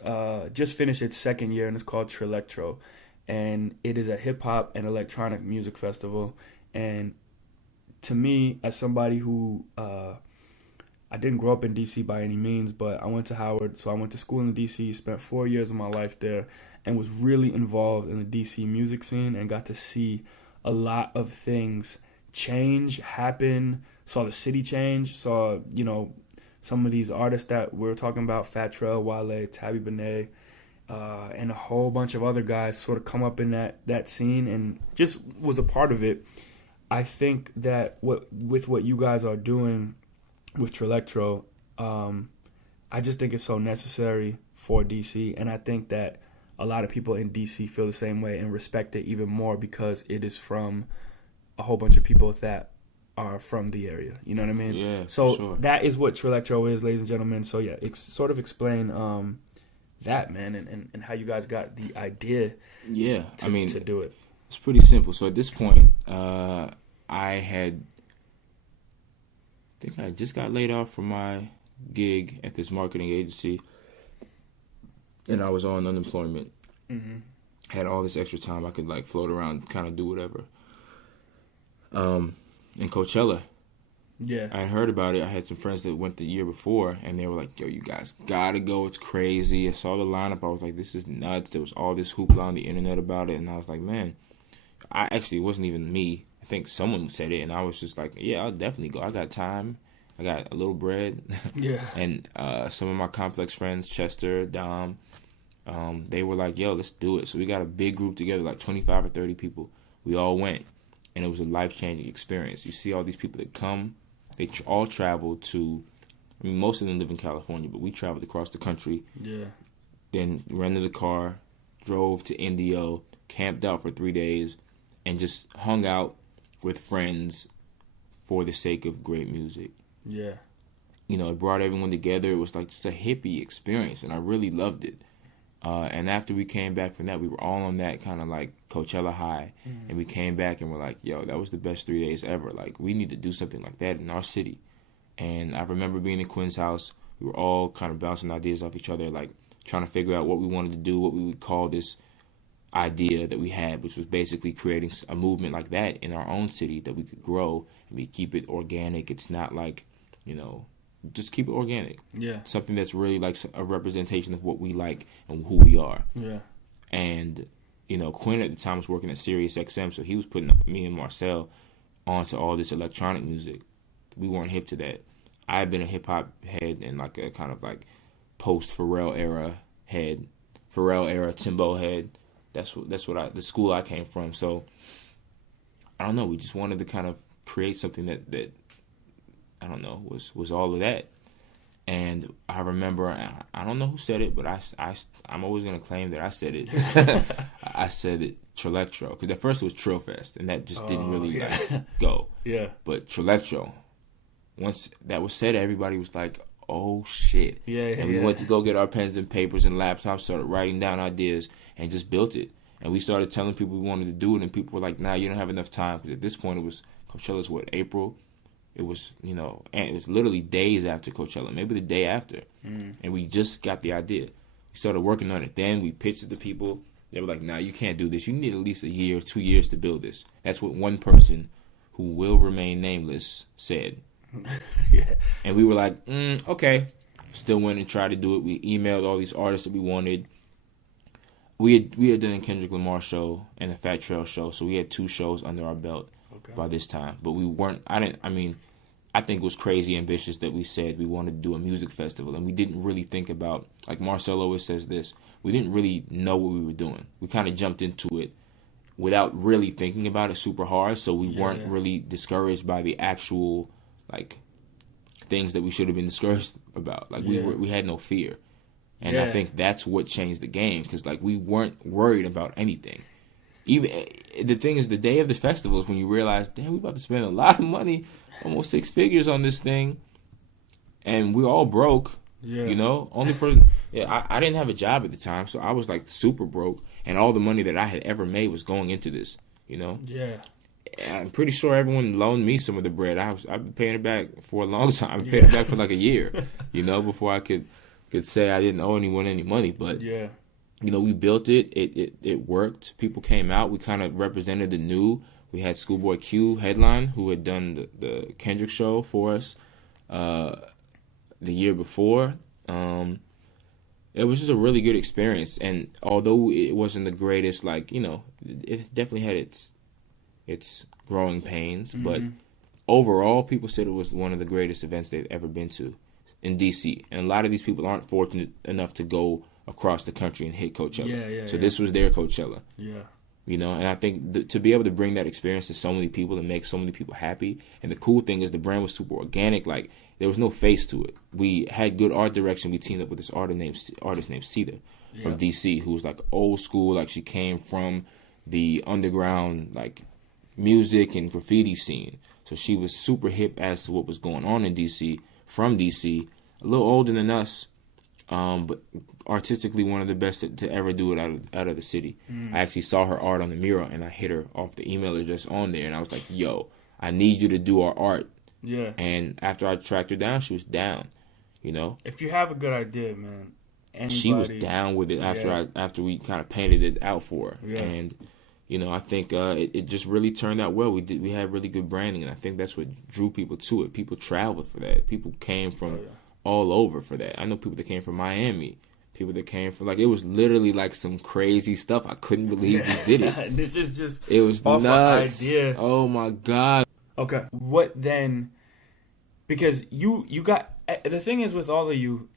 just finished its second year, and it's called Trillectro, and it is a hip hop and electronic music festival. And to me, as somebody who I didn't grow up in DC by any means, but I went to Howard, so I went to school in DC, spent 4 years of my life there, and was really involved in the DC music scene and got to see a lot of things change, happen, saw the city change, saw, you know, some of these artists that we're talking about, Fat Trell, Wale, Tabby Benet, and a whole bunch of other guys sort of come up in that scene and just was a part of it. I think that with what you guys are doing with Trillectro, I just think it's so necessary for DC, and I think that a lot of people in DC feel the same way and respect it even more because it is from a whole bunch of people that are from the area. You know what I mean? Yeah. So sure. that is what Trillectro is, ladies and gentlemen. So yeah, sort of explain that, man, and how you guys got the idea. Yeah, to do it. It's pretty simple. So at this point, I think I just got laid off from my gig at this marketing agency, and I was on unemployment. Mm-hmm. Had all this extra time I could like float around, kind of do whatever. In Coachella, yeah, I heard about it. I had some friends that went the year before, and they were like, "Yo, you guys gotta go. It's crazy." I saw the lineup. I was like, "This is nuts." There was all this hoopla on the internet about it, and I was like, "Man." It wasn't even me. I think someone said it, and I was just like, yeah, I'll definitely go. I got time. I got a little bread. Yeah. And some of my complex friends, Chester, Dom, they were like, yo, let's do it. So we got a big group together, like 25 or 30 people. We all went, and it was a life-changing experience. You see all these people that come. They all traveled to, I mean, most of them live in California, but we traveled across the country. Yeah. Then rented a car, drove to Indio, camped out for 3 days, and just hung out with friends for the sake of great music. Yeah. You know, it brought everyone together. It was like just a hippie experience, and I really loved it. And after we came back from that, we were all on that kind of like Coachella high. Mm-hmm. And we came back and we're like, yo, that was the best 3 days ever. Like, we need to do something like that in our city. And I remember being in Quinn's house. We were all kind of bouncing ideas off each other, like trying to figure out what we wanted to do, what we would call this idea that we had, which was basically creating a movement like that in our own city that we could grow and we keep it organic. It's not like, you know, just keep it organic. Yeah. Something that's really like a representation of what we like and who we are. Yeah. And, you know, Quinn at the time was working at Sirius XM, so he was putting me and Marcel onto all this electronic music. We weren't hip to that. I had been a hip hop head and like a kind of like post Pharrell era head, Pharrell era Timbo head. That's what the school I came from. So I don't know. We just wanted to kind of create something that I don't know was all of that. And I remember, I don't know who said it, but I'm always gonna claim that I said it. I said it, Trillectro, because at first it was Trillfest, and that just didn't really like, go. Yeah. But Trillectro, once that was said, everybody was like, "Oh shit!" Yeah. And we went to go get our pens and papers and laptops, started writing down ideas, and just built it. And we started telling people we wanted to do it, and people were like, "Nah, you don't have enough time." Because at this point, it was Coachella's April. It was, you know, and it was literally days after Coachella, maybe the day after. And we just got the idea. We started working on it. Then we pitched it to people. They were like, "Nah, you can't do this. You need at least a year, 2 years to build this." That's what one person who will remain nameless said. Yeah. And we were like, okay. Still went and tried to do it. We emailed all these artists that we wanted. We had done a Kendrick Lamar show and a Fat Trail show, so we had 2 shows under our belt by this time. But we weren't. I I think it was crazy ambitious that we said we wanted to do a music festival, and we didn't really think about, like Marcel always says this, we didn't really know what we were doing. We kind of jumped into it without really thinking about it super hard, so we weren't really discouraged by the actual, like, things that we should have been discouraged about. Like, we had no fear. And I think that's what changed the game, because, like, we weren't worried about anything. Even the thing is, the day of the festival is when you realize, damn, we about to spend a lot of money, almost 6 figures on this thing, and we're all broke. Yeah. You know, only person. Yeah, I didn't have a job at the time, so I was like super broke, and all the money that I had ever made was going into this. You know. Yeah. And I'm pretty sure everyone loaned me some of the bread. I've been paying it back for a long time. I've been paying it back for like a year. You know, before I could say I didn't owe anyone any money, but yeah. You know, we built it. It worked. People came out. We kind of represented the new. We had Schoolboy Q headline, who had done the Kendrick show for us the year before. It was just a really good experience. And although it wasn't the greatest, like, you know, it definitely had its growing pains. Mm-hmm. But overall, people said it was one of the greatest events they've ever been to in D.C. And a lot of these people aren't fortunate enough to go across the country and hit Coachella. So this was their Coachella. Yeah. You know, and I think to be able to bring that experience to so many people and make so many people happy. And the cool thing is the brand was super organic. Like, there was no face to it. We had good art direction. We teamed up with this artist named Sita from D.C., who was like old school. Like, she came from the underground, like, music and graffiti scene. So she was super hip as to what was going on in D.C., from D.C., a little older than us, but artistically one of the best to ever do it out of the city. I actually saw her art on the mural, and I hit her off the email address on there, and I was like, yo, I need you to do our art. Yeah. And after I tracked her down, she was down, you know? If you have a good idea, man, she was down with it after we kind of painted it out for her. Yeah. And, you know, I think it just really turned out well. We had really good branding, and I think that's what drew people to it. People traveled for that. People came from all over for that. I know people that came from Miami. People that came from, like, it was literally like some crazy stuff. I couldn't believe we did it. This is just it was nuts. Idea. Oh my God. Okay. What then? Because you got, the thing is with all of you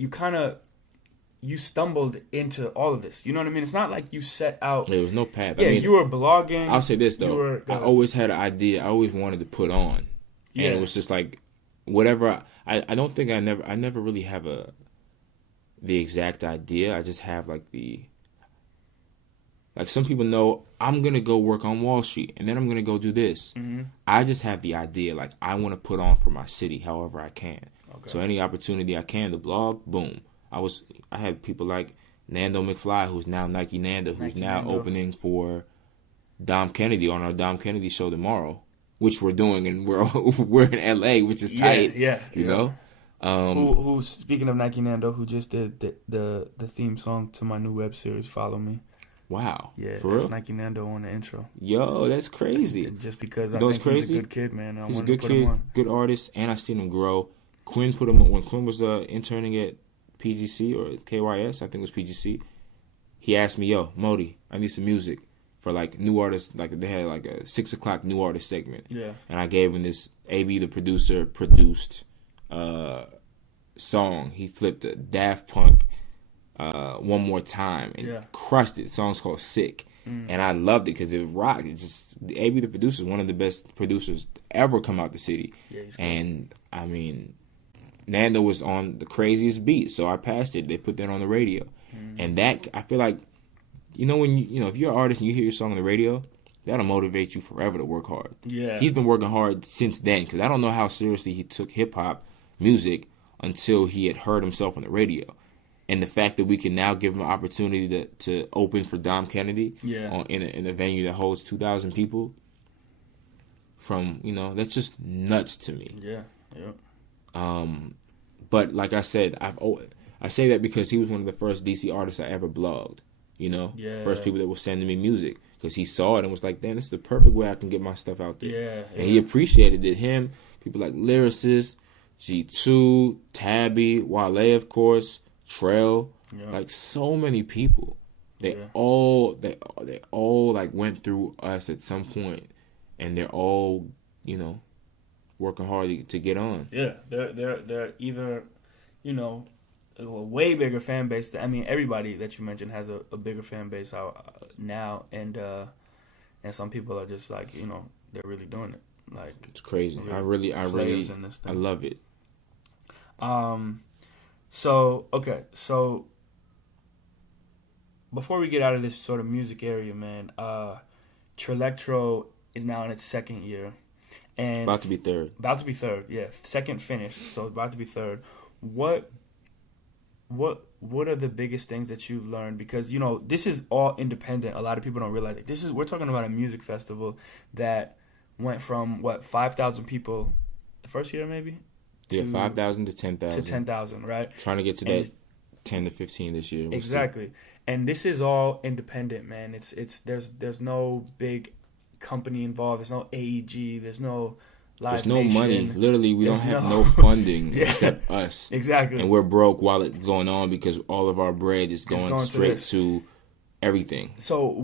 stumbled into all of this. You know what I mean? It's not like you set out. There was no path. Yeah, I mean, you were blogging. I'll say this though. I always had an idea. I always wanted to put on, and it was just like whatever. I don't think I never really have the exact idea. I just have like some people know I'm gonna go work on Wall Street, and then I'm gonna go do this. Mm-hmm. I just have the idea, like, I want to put on for my city however I can. Okay. So any opportunity I can to blog, boom. I had people like Nando McFly, who's now Nike Nando, who's now opening for Dom Kennedy on our Dom Kennedy show tomorrow, which we're doing, and we're in LA, which is tight. You know. Who speaking of Nike Nando, who just did the theme song to my new web series, Follow Me. Wow. Yeah, for that's real? Nike Nando on the intro. Yo, that's crazy. Just because I think he's a good kid, man. He's a good kid, good artist, and I seen him grow. Quinn put him when Quinn was interning at PGC or KYS, I think it was PGC. He asked me, yo, Modi, I need some music for like new artists. Like they had like a 6 o'clock new artist segment. Yeah. And I gave him this AB the producer produced song. He flipped a Daft Punk One More Time and crushed it. The song's called Sick. And I loved it because it rocked. It's just AB the producer is one of the best producers ever come out the city. Yeah, he's cool. And I mean, Nando was on the craziest beat, so I passed it. They put that on the radio, and that, I feel like, you know, when you know, if you're an artist and you hear your song on the radio, that'll motivate you forever to work hard. Yeah, he's been working hard since then, because I don't know how seriously he took hip hop music until he had heard himself on the radio, and the fact that we can now give him an opportunity to open for Dom Kennedy, in a venue that holds 2,000 people, that's just nuts to me. Yeah. But like I said, I say that because he was one of the first DC artists I ever blogged. You know, first people that were sending me music, because he saw it and was like, "Damn, this is the perfect way I can get my stuff out there." Yeah, and he appreciated it. Him, people like Lyricist, G2, Tabby, Wale, of course, Trell, like so many people. They all like went through us at some point, and they're all, you know, working hard to get on. Yeah, they're either, you know, a way bigger fan base. I mean, everybody that you mentioned has a bigger fan base out now, and some people are just like, you know, they're really doing it. Like, it's crazy. I really love it. So before we get out of this sort of music area, man, Trillectro is now in its second year. And about to be third. About to be third, yeah. Second finish, so about to be third. What are the biggest things that you've learned? Because, you know, this is all independent. A lot of people don't realize it. We're talking about a music festival that went from 5,000 people the first year, maybe? 5,000 to 10,000. To 10,000, right? Trying to get to that 10 to 15 this year. Exactly. And this is all independent, man. There's no big company involved. There's no AEG. There's no Live There's no Nation. money. Literally, we don't have no funding except us. Exactly. And we're broke while it's going on because all of our bread is going straight to everything. So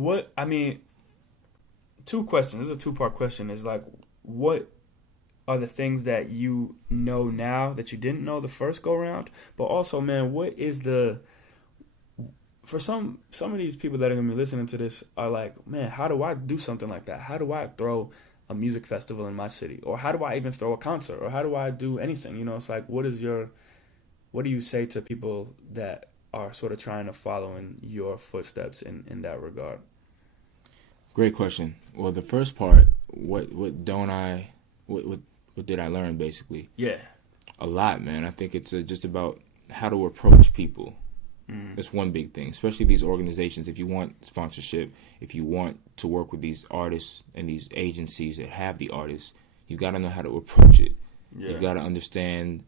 two questions. This is a two-part question. Is like, what are the things that you know now that you didn't know the first go-round? But also, man, what is for some of these people that are going to be listening to this are like, man, how do I do something like that? How do I throw a music festival in my city? Or how do I even throw a concert? Or how do I do anything? You know, it's like, what do you say to people that are sort of trying to follow in your footsteps in that regard? Great question. Well, the first part, what did I learn, basically? Yeah. A lot, man. I think it's just about how to approach people. That's one big thing, especially these organizations. If you want sponsorship, if you want to work with these artists and these agencies that have the artists, you got to know how to approach it. Yeah. You got to understand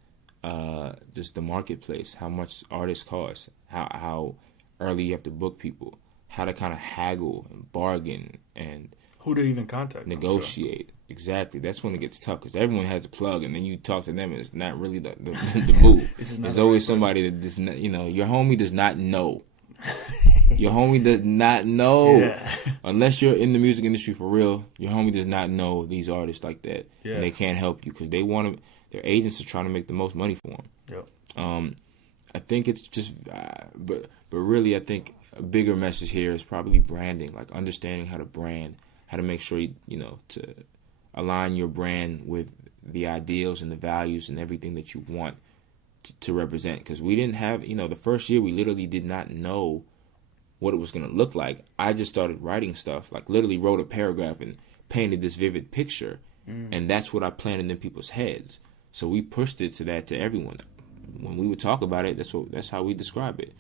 just the marketplace, how much artists cost, how early you have to book people, how to kind of haggle and bargain and who to even contact, negotiate. Sure. Exactly. That's when it gets tough because everyone has a plug, and then you talk to them, and it's not really the move. There's always somebody that does not, your homie does not know. Your homie does not know. Yeah. Unless you're in the music industry for real, your homie does not know these artists like that. Yeah. And they can't help you because their agents are trying to make the most money for them. Yep. I think it's just, but really, I think a bigger message here is probably branding, like understanding how to brand, how to make sure, to align your brand with the ideals and the values and everything that you want to represent. Because we didn't have, the first year we literally did not know what it was going to look like. I just started writing stuff, like literally wrote a paragraph and painted this vivid picture. And that's what I planted in people's heads. So we pushed it to everyone. When we would talk about it, that's how we describe it.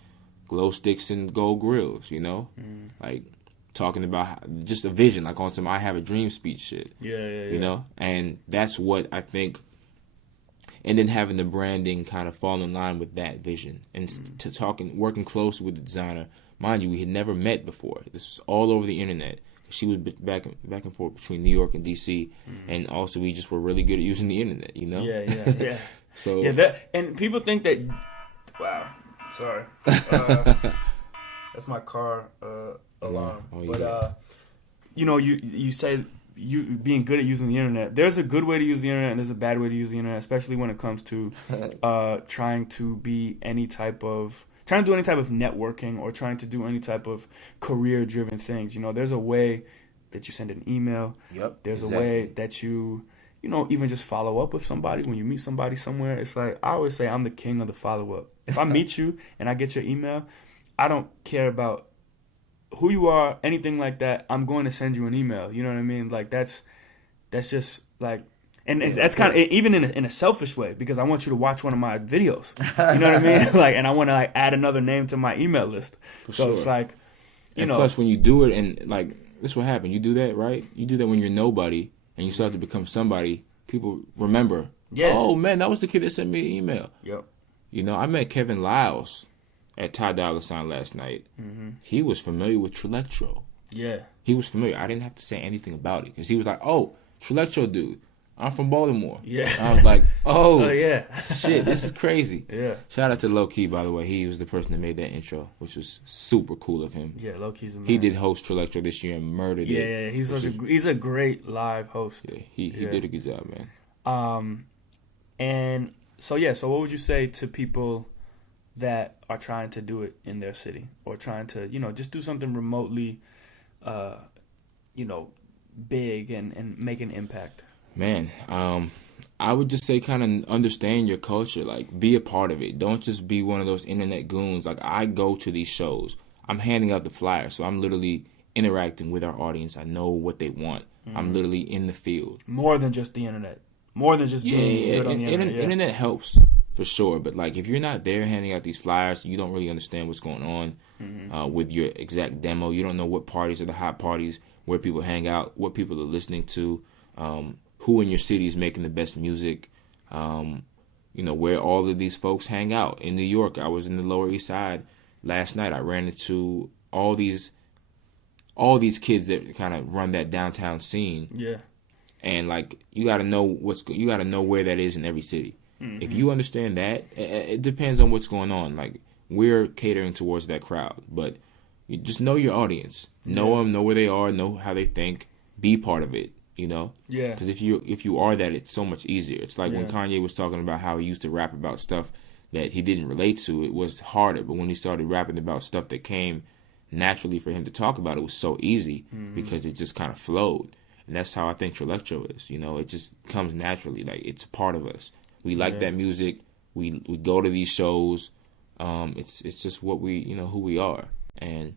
Glow sticks and gold grills, like talking about just a vision, like on some I have a dream speech shit. Yeah. And that's what I think. And then having the branding kind of fall in line with that vision and working closely with the designer. Mind you, we had never met before. This was all over the internet. She was back and forth between New York and DC, and also we just were really good at using the internet, Yeah. So and people think that. Wow, sorry. That's my car alarm. You say you being good at using the internet. There's a good way to use the internet, and there's a bad way to use the internet, especially when it comes to trying to do any type of networking or trying to do any type of career-driven things. There's a way that you send an email. Yep. There's a way that you even just follow up with somebody when you meet somebody somewhere. It's like, I always say I'm the king of the follow-up. If I meet you and I get your email, I don't care about who you are, anything like that. I'm going to send you an email. You know what I mean? Like, that's just like... And that's kind of even in a selfish way, because I want you to watch one of my videos. You know what I mean? Like, and I want to add another name to my email list. So it's like, plus when you do it, and like this will happen. You do that, right? You do that when you're nobody, and you start to become somebody. People remember. Yeah. Oh man, that was the kid that sent me an email. Yep. I met Kevin Lyles at Ty Dolla Sign last night. Mm-hmm. He was familiar with Trillectro. Yeah. He was familiar. I didn't have to say anything about it because he was like, "Oh, Trillectro dude. I'm from Baltimore." Yeah. I was like, oh yeah. Shit, this is crazy. Yeah. Shout out to Low Key, by the way. He was the person that made that intro, which was super cool of him. Yeah, Low Key's a man. He did host Trillectro this year and murdered it. Yeah, he's a great live host. Yeah, he did a good job, man. And so what would you say to people that are trying to do it in their city, or trying to, just do something remotely, big and make an impact? Man, I would just say kind of understand your culture, like be a part of it. Don't just be one of those internet goons. Like I go to these shows, I'm handing out the flyers, so I'm literally interacting with our audience. I know what they want. I'm literally in the field. More than just the internet. More than just being good on the internet. Internet helps for sure, but like if you're not there handing out these flyers, you don't really understand what's going on with your exact demo. You don't know what parties are the hot parties, where people hang out, what people are listening to, who in your city is making the best music, where all of these folks hang out. In New York, I was in the Lower East Side last night. I ran into all these kids that kind of run that downtown scene. Yeah. And like you got to know where that is in every city. If you understand that, it depends on what's going on. Like we're catering towards that crowd, but you just know your audience, know them, know where they are, know how they think, be part of it. Yeah. Because if you are that, it's so much easier. It's like when Kanye was talking about how he used to rap about stuff that he didn't relate to, it was harder. But when he started rapping about stuff that came naturally for him to talk about, it was so easy because it just kind of flowed. And that's how I think Trillectro is. It just comes naturally. Like it's a part of us. We like that music. We go to these shows. It's just what we who we are. And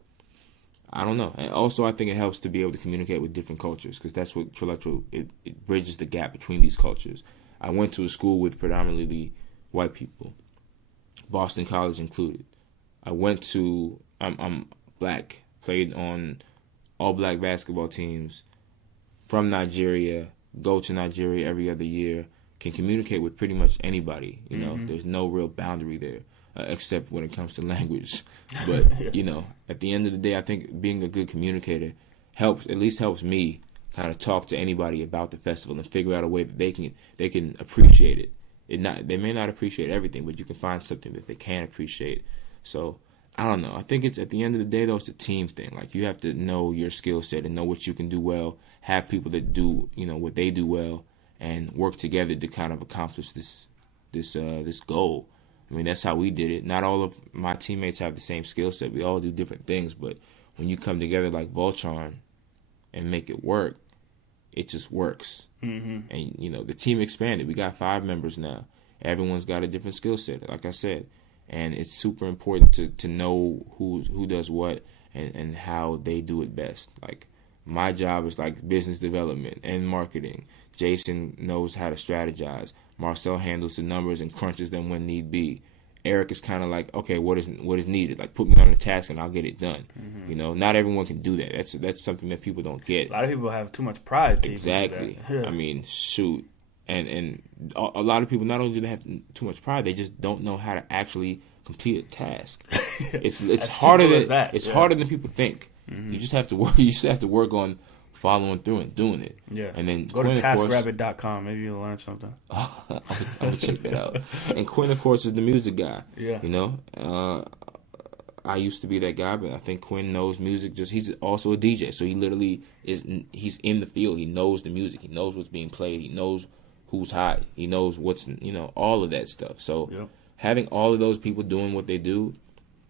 I don't know. And also, I think it helps to be able to communicate with different cultures, because that's what Trillectro, it bridges the gap between these cultures. I went to a school with predominantly white people, Boston College included. I'm black, played on all black basketball teams, from Nigeria, go to Nigeria every other year, can communicate with pretty much anybody. There's no real boundary there. Except when it comes to language. But, at the end of the day, I think being a good communicator helps me kind of talk to anybody about the festival and figure out a way that they can appreciate it. They may not appreciate everything, but you can find something that they can appreciate. So, I don't know. I think it's, at the end of the day, though, it's a team thing. Like, you have to know your skill set and know what you can do well, have people that do, what they do well, and work together to kind of accomplish this goal. I mean, that's how we did it. Not all of my teammates have the same skill set. We all do different things, but when you come together like Voltron and make it work, it just works. And, the team expanded. We got 5 members now. Everyone's got a different skill set, like I said. And it's super important to know who does what and how they do it best. Like, my job is like business development and marketing. Jason knows how to strategize. Marcel handles the numbers and crunches them when need be. Eric is kind of like, okay, what is needed? Like, put me on a task and I'll get it done. Not everyone can do that. That's something that people don't get. A lot of people have too much pride to exactly. do that. I mean, shoot. And a lot of people, not only do they have too much pride, they just don't know how to actually complete a task. It's harder than people think. You just have to work. You just have to work on following through and doing it. Yeah. And then go Quinn, to Taskrabbit.com. Maybe you'll learn something. I'm gonna check that out. And Quinn, of course, is the music guy. Yeah. I used to be that guy, but I think Quinn knows music. He's also a DJ, so he literally he's in the field. He knows the music. He knows what's being played. He knows who's hot. He knows what's all of that stuff. So having all of those people doing what they do,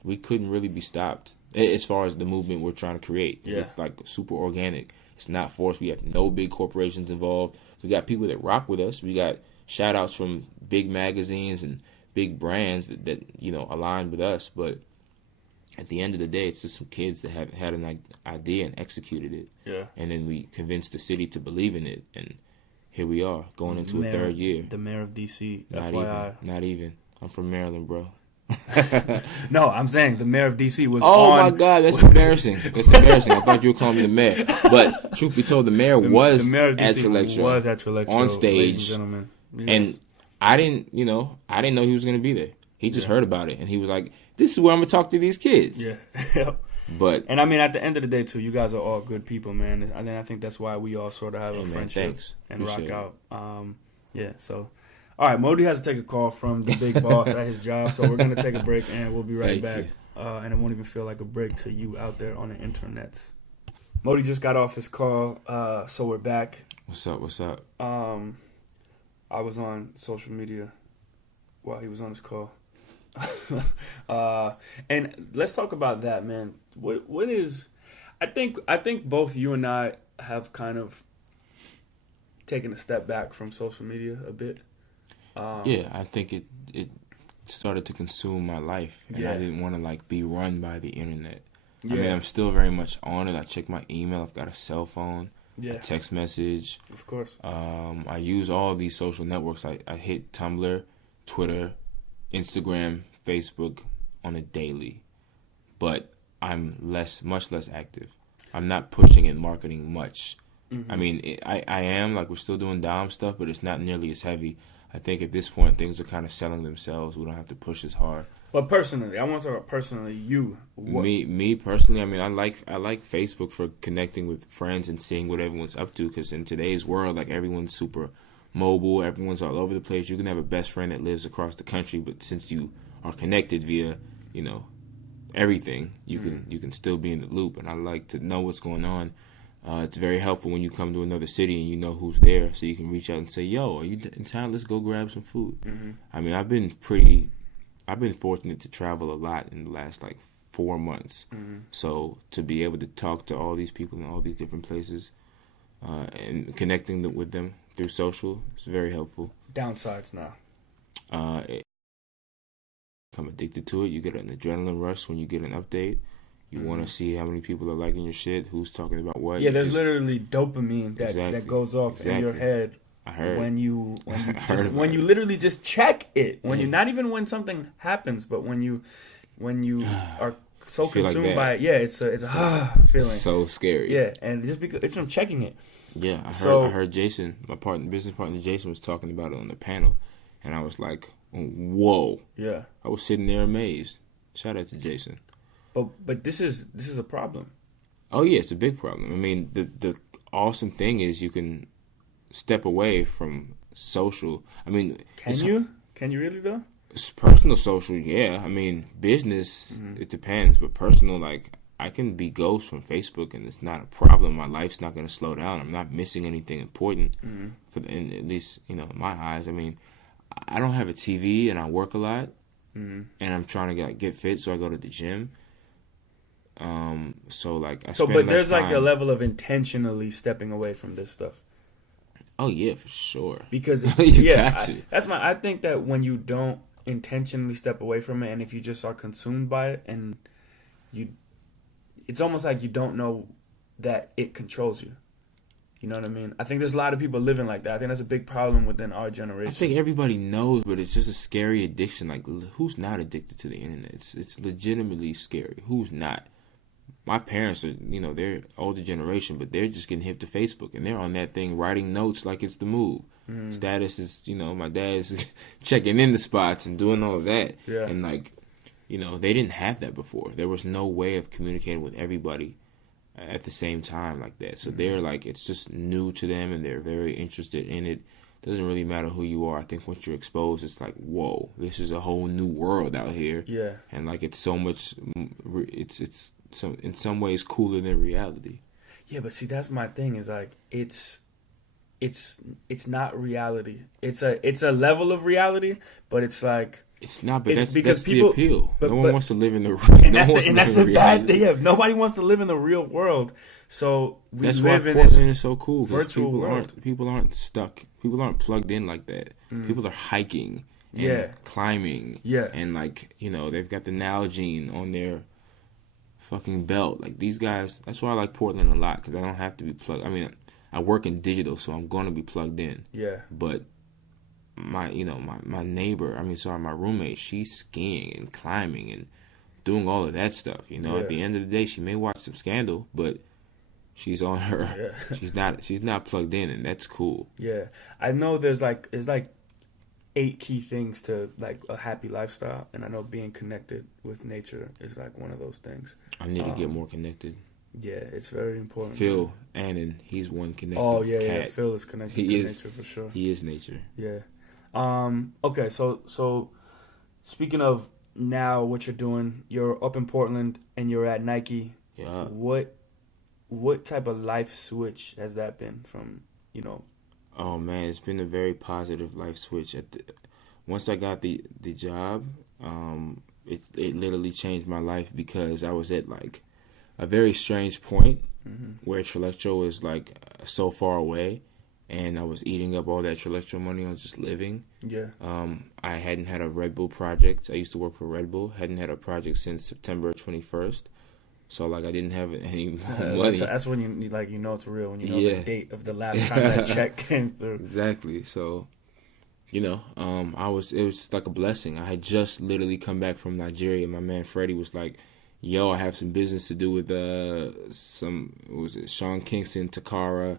we couldn't really be stopped as far as the movement we're trying to create. It's like super organic. It's not forced. We have no big corporations involved. We got people that rock with us. We got shout outs from big magazines and big brands that align with us. But at the end of the day, it's just some kids that have had an idea and executed it. Yeah. And then we convinced the city to believe in it. And here we are, going into a third year. The mayor of D.C., Not even. I'm from Maryland, bro. No, I'm saying the mayor of D.C. was my God, that's embarrassing. That's embarrassing. I thought you were calling me the mayor. But truth be told, the mayor was at Trillectro on stage. And I didn't know he was going to be there. He just heard about it. And he was like, this is where I'm going to talk to these kids. Yeah. And I mean, at the end of the day, too, you guys are all good people, man. And I think that's why we all sort of have a friendship and Appreciate rock out. So... All right, Modi has to take a call from the big boss at his job, so we're going to take a break, and we'll be right back. And it won't even feel like a break to you out there on the internets. Modi just got off his call, so we're back. What's up? I was on social media while he was on his call. And let's talk about that, man. What is? I think both you and I have kind of taken a step back from social media a bit. Yeah, I think it started to consume my life, and I didn't want to like be run by the internet. I mean, I'm still very much on it. I check my email. I've got a cell phone, a text message. Of course. I use all these social networks. I hit Tumblr, Twitter, Instagram, Facebook on a daily, but I'm much less active. I'm not pushing and marketing much. I mean, I am, like, we're still doing Dom stuff, but it's not nearly as heavy. I think at this point, things are kind of selling themselves. We don't have to push as hard. But personally, I want to talk about personally, you. Me personally, I mean, I like Facebook for connecting with friends and seeing what everyone's up to, because in today's world, like, everyone's super mobile, everyone's all over the place. You can have a best friend that lives across the country, but since you are connected via, everything, you can still be in the loop, and I like to know what's going on. It's very helpful when you come to another city and you know who's there, so you can reach out and say, "Yo, are you in town? Let's go grab some food." I mean, I've been fortunate to travel a lot in the last 4 months. So to be able to talk to all these people in all these different places and connecting with them through social is very helpful. Downsides now. I'm addicted to it. You get an adrenaline rush when you get an update. You want to see how many people are liking your shit, who's talking about what. Yeah, there's literally dopamine that goes off in your head. I heard. When you literally just check it. When you not even when something happens, but when you are so consumed by it. Yeah, it's a feeling. It's so scary. Yeah, and just because it's from checking it. Yeah, I heard Jason, my business partner Jason, was talking about it on the panel, and I was like, whoa. Yeah. I was sitting there amazed. Shout out to Jason. But this is a problem. Oh yeah, it's a big problem. I mean, the awesome thing is you can step away from social. I mean, can you really though? It's personal social, yeah. I mean, business, it depends, but personal, I can be ghost from Facebook, and it's not a problem. My life's not going to slow down. I'm not missing anything important at least in my eyes. I mean, I don't have a TV, and I work a lot, and I'm trying to get fit, so I go to the gym. But there's a level of intentionally stepping away from this stuff. Oh yeah, for sure. Because got to. I think that when you don't intentionally step away from it, and if you just are consumed by it, and it's almost like you don't know that it controls you. You know what I mean? I think there's a lot of people living like that. I think that's a big problem within our generation. I think everybody knows, but it's just a scary addiction. Like, who's not addicted to the internet? It's legitimately scary. Who's not? My parents are, they're older generation, but they're just getting hip to Facebook, and they're on that thing writing notes like it's the move. Status is, my dad's checking in the spots and doing all of that. Yeah. And they didn't have that before. There was no way of communicating with everybody at the same time like that. So they're it's just new to them, and they're very interested in it. Doesn't really matter who you are. I think once you're exposed, it's whoa, this is a whole new world out here. Yeah. And it's so much, it's in some ways cooler than reality. Yeah, but see, that's my thing. Is it's not reality. It's a level of reality, but it's it's not. But that's people, the appeal. No one wants to live in the and that's the bad thing. Yeah, nobody wants to live in the real world. So that's live why in Portland is so cool. Virtual world. People aren't stuck. People aren't plugged in like that. People are hiking. And climbing. Yeah. And they've got the Nalgene on their fucking belt. These guys. That's why I like Portland a lot, because I don't have to be plugged. I mean, I work in digital, so I'm going to be plugged in. Yeah. But my neighbor, my roommate, she's skiing and climbing and doing all of that stuff. At the end of the day, she may watch some Scandal, but she's on her. Yeah. She's not plugged in, and that's cool. Yeah. I know there's 8 key things to a happy lifestyle, and I know being connected with nature is one of those things. I need to get more connected. Yeah, it's very important. Phil Annan, he's one connected. Oh yeah, Phil is connected to nature for sure. He is nature. Yeah. Okay, so speaking of now what you're doing, you're up in Portland and you're at Nike. Yeah. What type of life switch has that been from, Oh man, it's been a very positive life switch. Once I got the job, it literally changed my life because I was at like a very strange point where Trillectro was like so far away, and I was eating up all that Trillectro money on just living. Yeah. I hadn't had a Red Bull project. I used to work for Red Bull. Hadn't had a project since September 21st. So like I didn't have any money. That's when you like it's real when you know the date of the last time that check came through. Exactly. So, it was like a blessing. I had just literally come back from Nigeria. My man Freddie was like, "Yo, I have some business to do with Sean Kingston, Takara,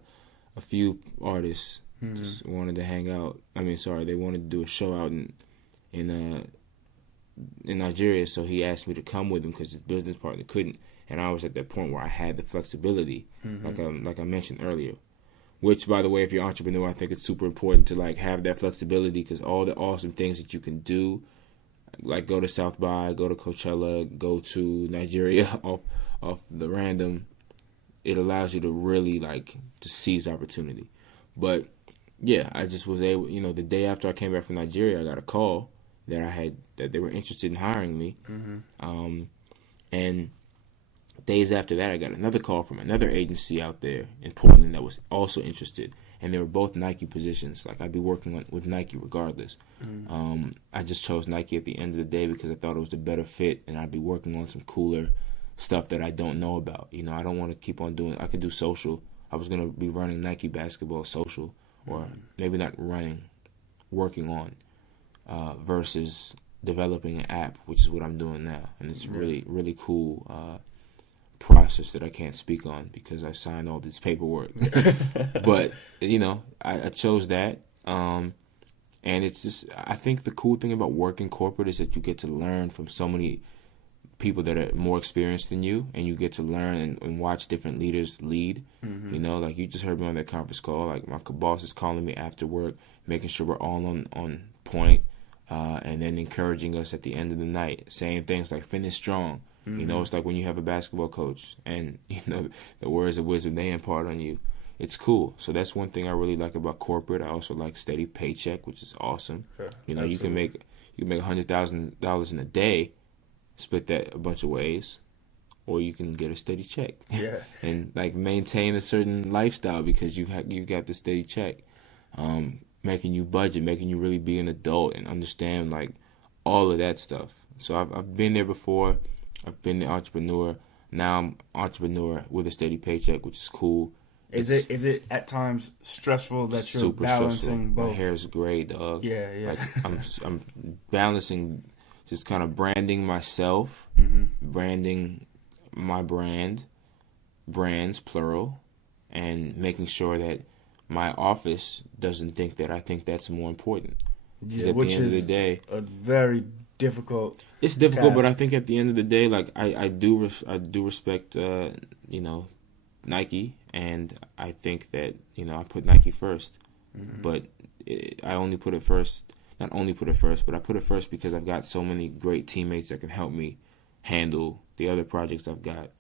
a few artists just wanted to hang out. They wanted to do a show out in Nigeria. So he asked me to come with him because his business partner couldn't." And I was at that point where I had the flexibility, like I mentioned earlier. Which, by the way, if you're an entrepreneur, I think it's super important to like have that flexibility because all the awesome things that you can do, like go to South by, go to Coachella, go to Nigeria off the random, it allows you to really like to seize opportunity. But yeah, I just was able. The day after I came back from Nigeria, I got a call that they were interested in hiring me, and days after that, I got another call from another agency out there in Portland that was also interested, and they were both Nike positions. Like I'd be working with Nike regardless. I just chose Nike at the end of the day because I thought it was a better fit, and I'd be working on some cooler stuff that I don't know about. I don't want to keep on doing. I could do social. I was gonna be running Nike basketball social, or maybe not running, working on, versus developing an app, which is what I'm doing now, and it's really really cool. Process that I can't speak on because I signed all this paperwork. But I chose that, and it's just, I think the cool thing about working corporate is that you get to learn from so many people that are more experienced than you, and you get to learn and watch different leaders lead. Like you just heard me on that conference call, like my boss is calling me after work, making sure we're all on point, and then encouraging us at the end of the night, saying things like finish strong. It's like when you have a basketball coach and, the words of wisdom they impart on you. It's cool. So that's one thing I really like about corporate. I also like steady paycheck, which is awesome. Yeah, you can make $100,000 in a day, split that a bunch of ways, or you can get a steady check. Yeah. And like maintain a certain lifestyle because you got the steady check, making you budget, making you really be an adult and understand like all of that stuff. So I've been there before. I've been the entrepreneur. Now I'm entrepreneur with a steady paycheck, which is cool. Is it at times stressful that you're balancing stressful. both? My hair's gray, dog. Yeah. Like I'm balancing, just kind of branding myself, branding my brands plural, and making sure that my office doesn't think that I think that's more important. Because at the end of the day, a very difficult. It's difficult, task. but I think at the end of the day, like I do respect Nike, and I think that I put Nike first, but I only put it first. Not only put it first, but I put it first because I've got so many great teammates that can help me handle the other projects I've got.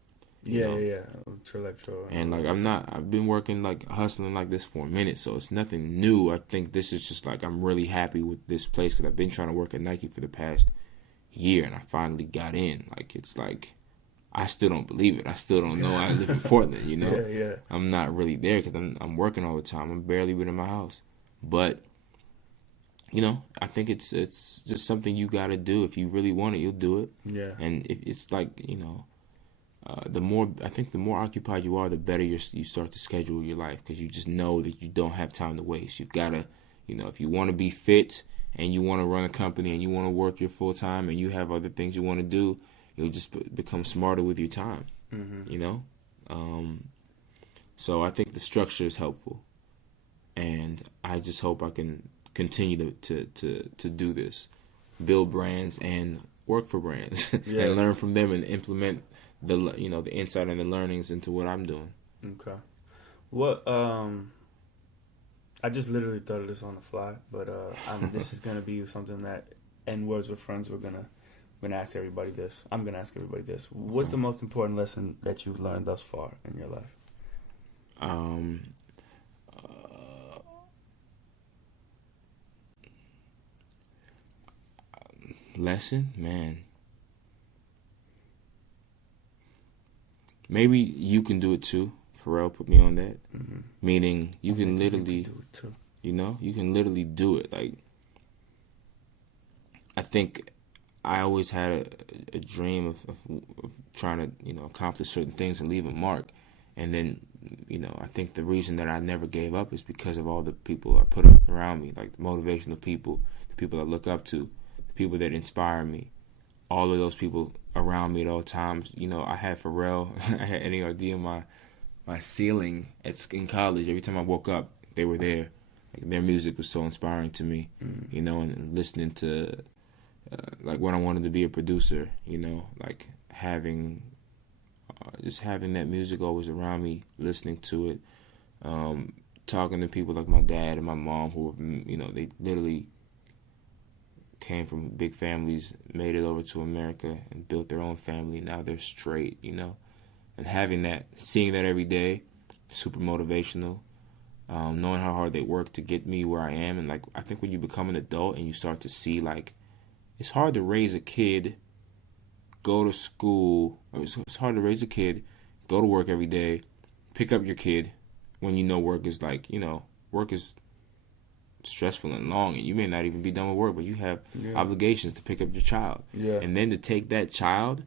Yeah. Trillectro. And like I've been working like hustling like this for a minute, so it's nothing new. I think this is just like I'm really happy with this place because I've been trying to work at Nike for the past year, and I finally got in. Like it's like I still don't believe it. I still don't know. I live in Portland, Yeah. I'm not really there because I'm working all the time. I'm barely been in my house, but I think it's just something you got to do. If you really want it, you'll do it. Yeah. And if it's like the more occupied you are, the better you start to schedule your life because you just know that you don't have time to waste. You've got to, if you want to be fit and you want to run a company and you want to work your full time and you have other things you want to do, you'll just become smarter with your time. So I think the structure is helpful, and I just hope I can continue to do this, build brands and work for brands, and learn from them and implement the insight and the learnings into what I'm doing. Okay. What I just literally thought of this on the fly, but this is gonna be something that in Words with Friends we're gonna ask everybody this. I'm gonna ask everybody this. What's the most important lesson that you've learned thus far in your life? Lesson, man. Maybe you can do it too. Pharrell put me on that. Mm-hmm. Meaning you can literally, you can do it too. You know, you can literally do it. Like, I think I always had a dream of trying to, you know, accomplish certain things and leave a mark. And then, you know, I think the reason that I never gave up is because of all the people I put around me, like the motivational people, the people I look up to, the people that inspire me. All of those people around me at all times. You know, I had Pharrell, I had NERD on my ceiling in college. Every time I woke up, they were there. Like, their music was so inspiring to me, you know, and listening to, like, when I wanted to be a producer, you know, like just having that music always around me, listening to it, talking to people like my dad and my mom who, you know, they literally came from big families, made it over to America and built their own family. Now they're straight, you know, and having that, seeing that every day, super motivational. Knowing how hard they work to get me where I am. And, like, I think when you become an adult and you start to see, like, it's hard to raise a kid, go to school. It's hard to raise a kid, go to work every day, pick up your kid when you know work is, like, you know, work is stressful and long, and you may not even be done with work, but you have obligations to pick up your child. Yeah. And then to take that child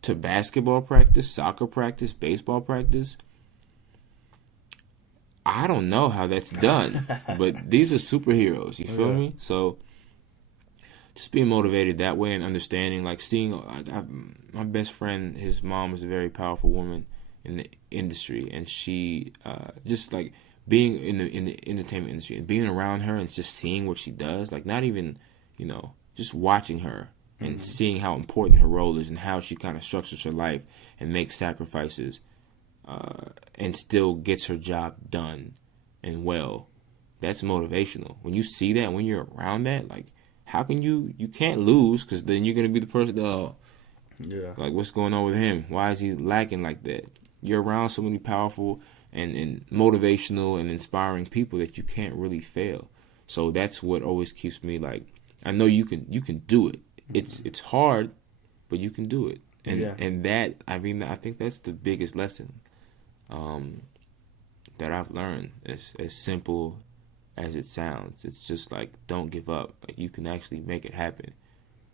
to basketball practice, soccer practice, baseball practice, I don't know how that's done, but these are superheroes, you feel me? So just being motivated that way and understanding, like, seeing, like, my best friend, his mom was a very powerful woman in the industry, and she just, like, being in the entertainment industry and being around her and just seeing what she does, like, not even, you know, just watching her and seeing how important her role is and how she kind of structures her life and makes sacrifices. And still gets her job done and well. That's motivational. When you see that, when you're around that, like, how can you can't lose, because then you're going to be the person, like, what's going on with him? Why is he lacking like that? You're around so many powerful and motivational and inspiring people that you can't really fail. So that's what always keeps me, like, I know you can do it. It's hard, but you can do it. And that, I mean, I think that's the biggest lesson that I've learned. As simple as it sounds, it's just like, don't give up. Like, you can actually make it happen.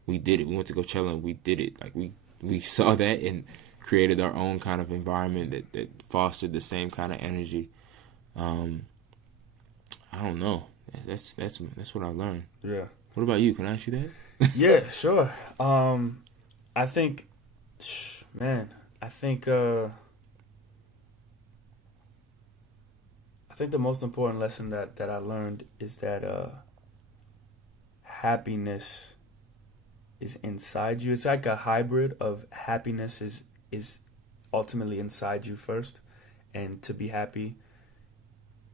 We did it. We went to Coachella and we did it. Like, we saw that and created our own kind of environment that fostered the same kind of energy. I don't know. That's what I learned. Yeah. What about you? Can I ask you that? Yeah, sure. I think, man, I think the most important lesson that I learned is that happiness is inside you. It's like a hybrid of happiness is ultimately inside you first, and to be happy,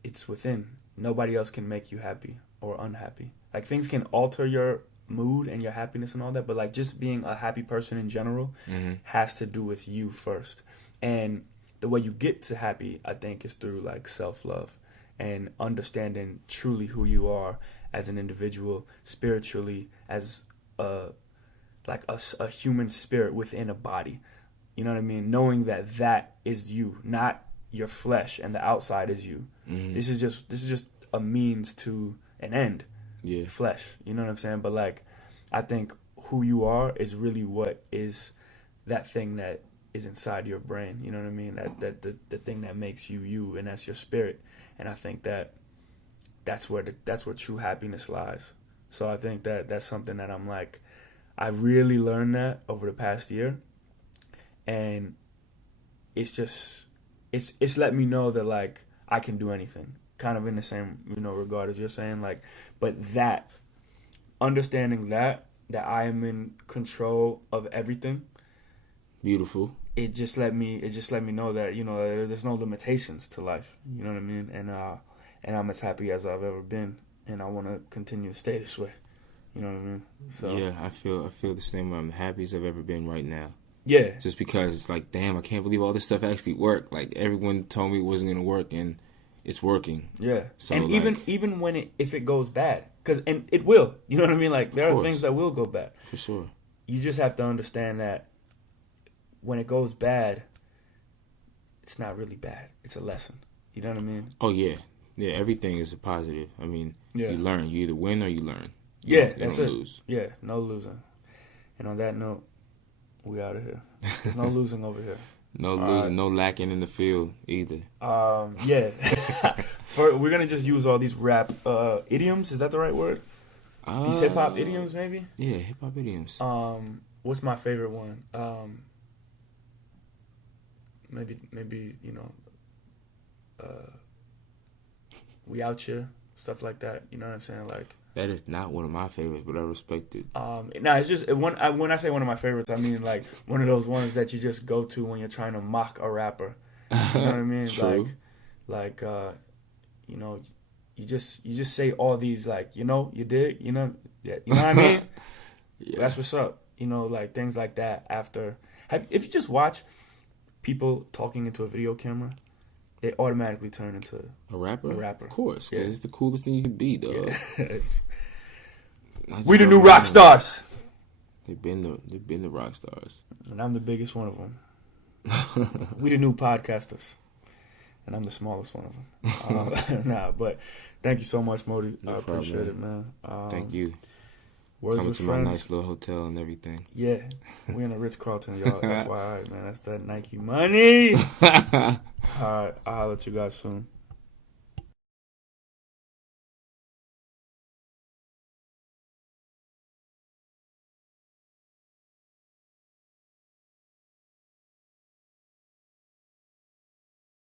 it's within. Nobody else can make you happy or unhappy. Like, things can alter your mood and your happiness and all that, but, like, just being a happy person in general has to do with you first. And the way you get to happy, I think, is through, like, self-love and understanding truly who you are as an individual, spiritually, as a human spirit within a body. You know what I mean? Knowing that is you, not your flesh, and the outside is you. This is just a means to an end. Yeah. Flesh. You know what I'm saying? But, like, I think who you are is really what is that thing that is inside your brain. You know what I mean? That the thing that makes you you, and that's your spirit. And I think that's where true happiness lies. So I think that's something that I'm like, I really learned that over the past year, and it's let me know that, like, I can do anything, kind of in the same, you know, regard as you're saying, like, but that understanding that I am in control of everything. Beautiful. It just let me know that, you know, there's no limitations to life. You know what I mean? And I'm as happy as I've ever been, and I want to continue to stay this way. You know what I mean? So yeah, I feel the same way. I'm the happiest I've ever been right now. Yeah. Just because it's like, damn, I can't believe all this stuff actually worked. Like, everyone told me it wasn't gonna work, and it's working. Yeah. So, and, like, even when if it goes bad, and it will. You know what I mean? Like, there Of are course. things that will go bad. For sure. You just have to understand that when it goes bad, it's not really bad. It's a lesson. You know what I mean? Oh, yeah. Yeah, everything is a positive. I mean, Yeah. you learn. You either win or you learn. Yeah, You that's don't it. lose. Yeah, no losing. And on that note, we out of here. There's no losing over here. No losing, no lacking in the field either. Yeah. We're going to just use all these rap idioms. Is that the right word? These hip-hop idioms, maybe? Yeah, hip-hop idioms. What's my favorite one? Maybe you know, we out here, stuff like that. You know what I'm saying? Like, That is not one of my favorites, but I respect it. no, it's just when I say one of my favorites, I mean like one of those ones that you just go to when you're trying to mock a rapper. You know what I mean? True. Like you know, you just say all these, like, you know, you dig, you know, yeah, you know what I mean? Yeah. That's what's up. You know, like things like that. If you just watch people talking into a video camera, they automatically turn into A rapper? a rapper. Of course, because Yeah. it's the coolest thing you can be, dog. Yeah. Not We the just new around. rock stars, They've been the rock stars. and I'm the biggest one of them. We the new podcasters, and I'm the smallest one of them. Nah, but thank you so much, Modi. No I appreciate problem, it, man. Thank you. Words Coming with to friends. my nice little hotel and everything. Yeah, we in a Ritz-Carlton, y'all. FYI, man. That's that Nike money. All right, I'll holler at you guys soon.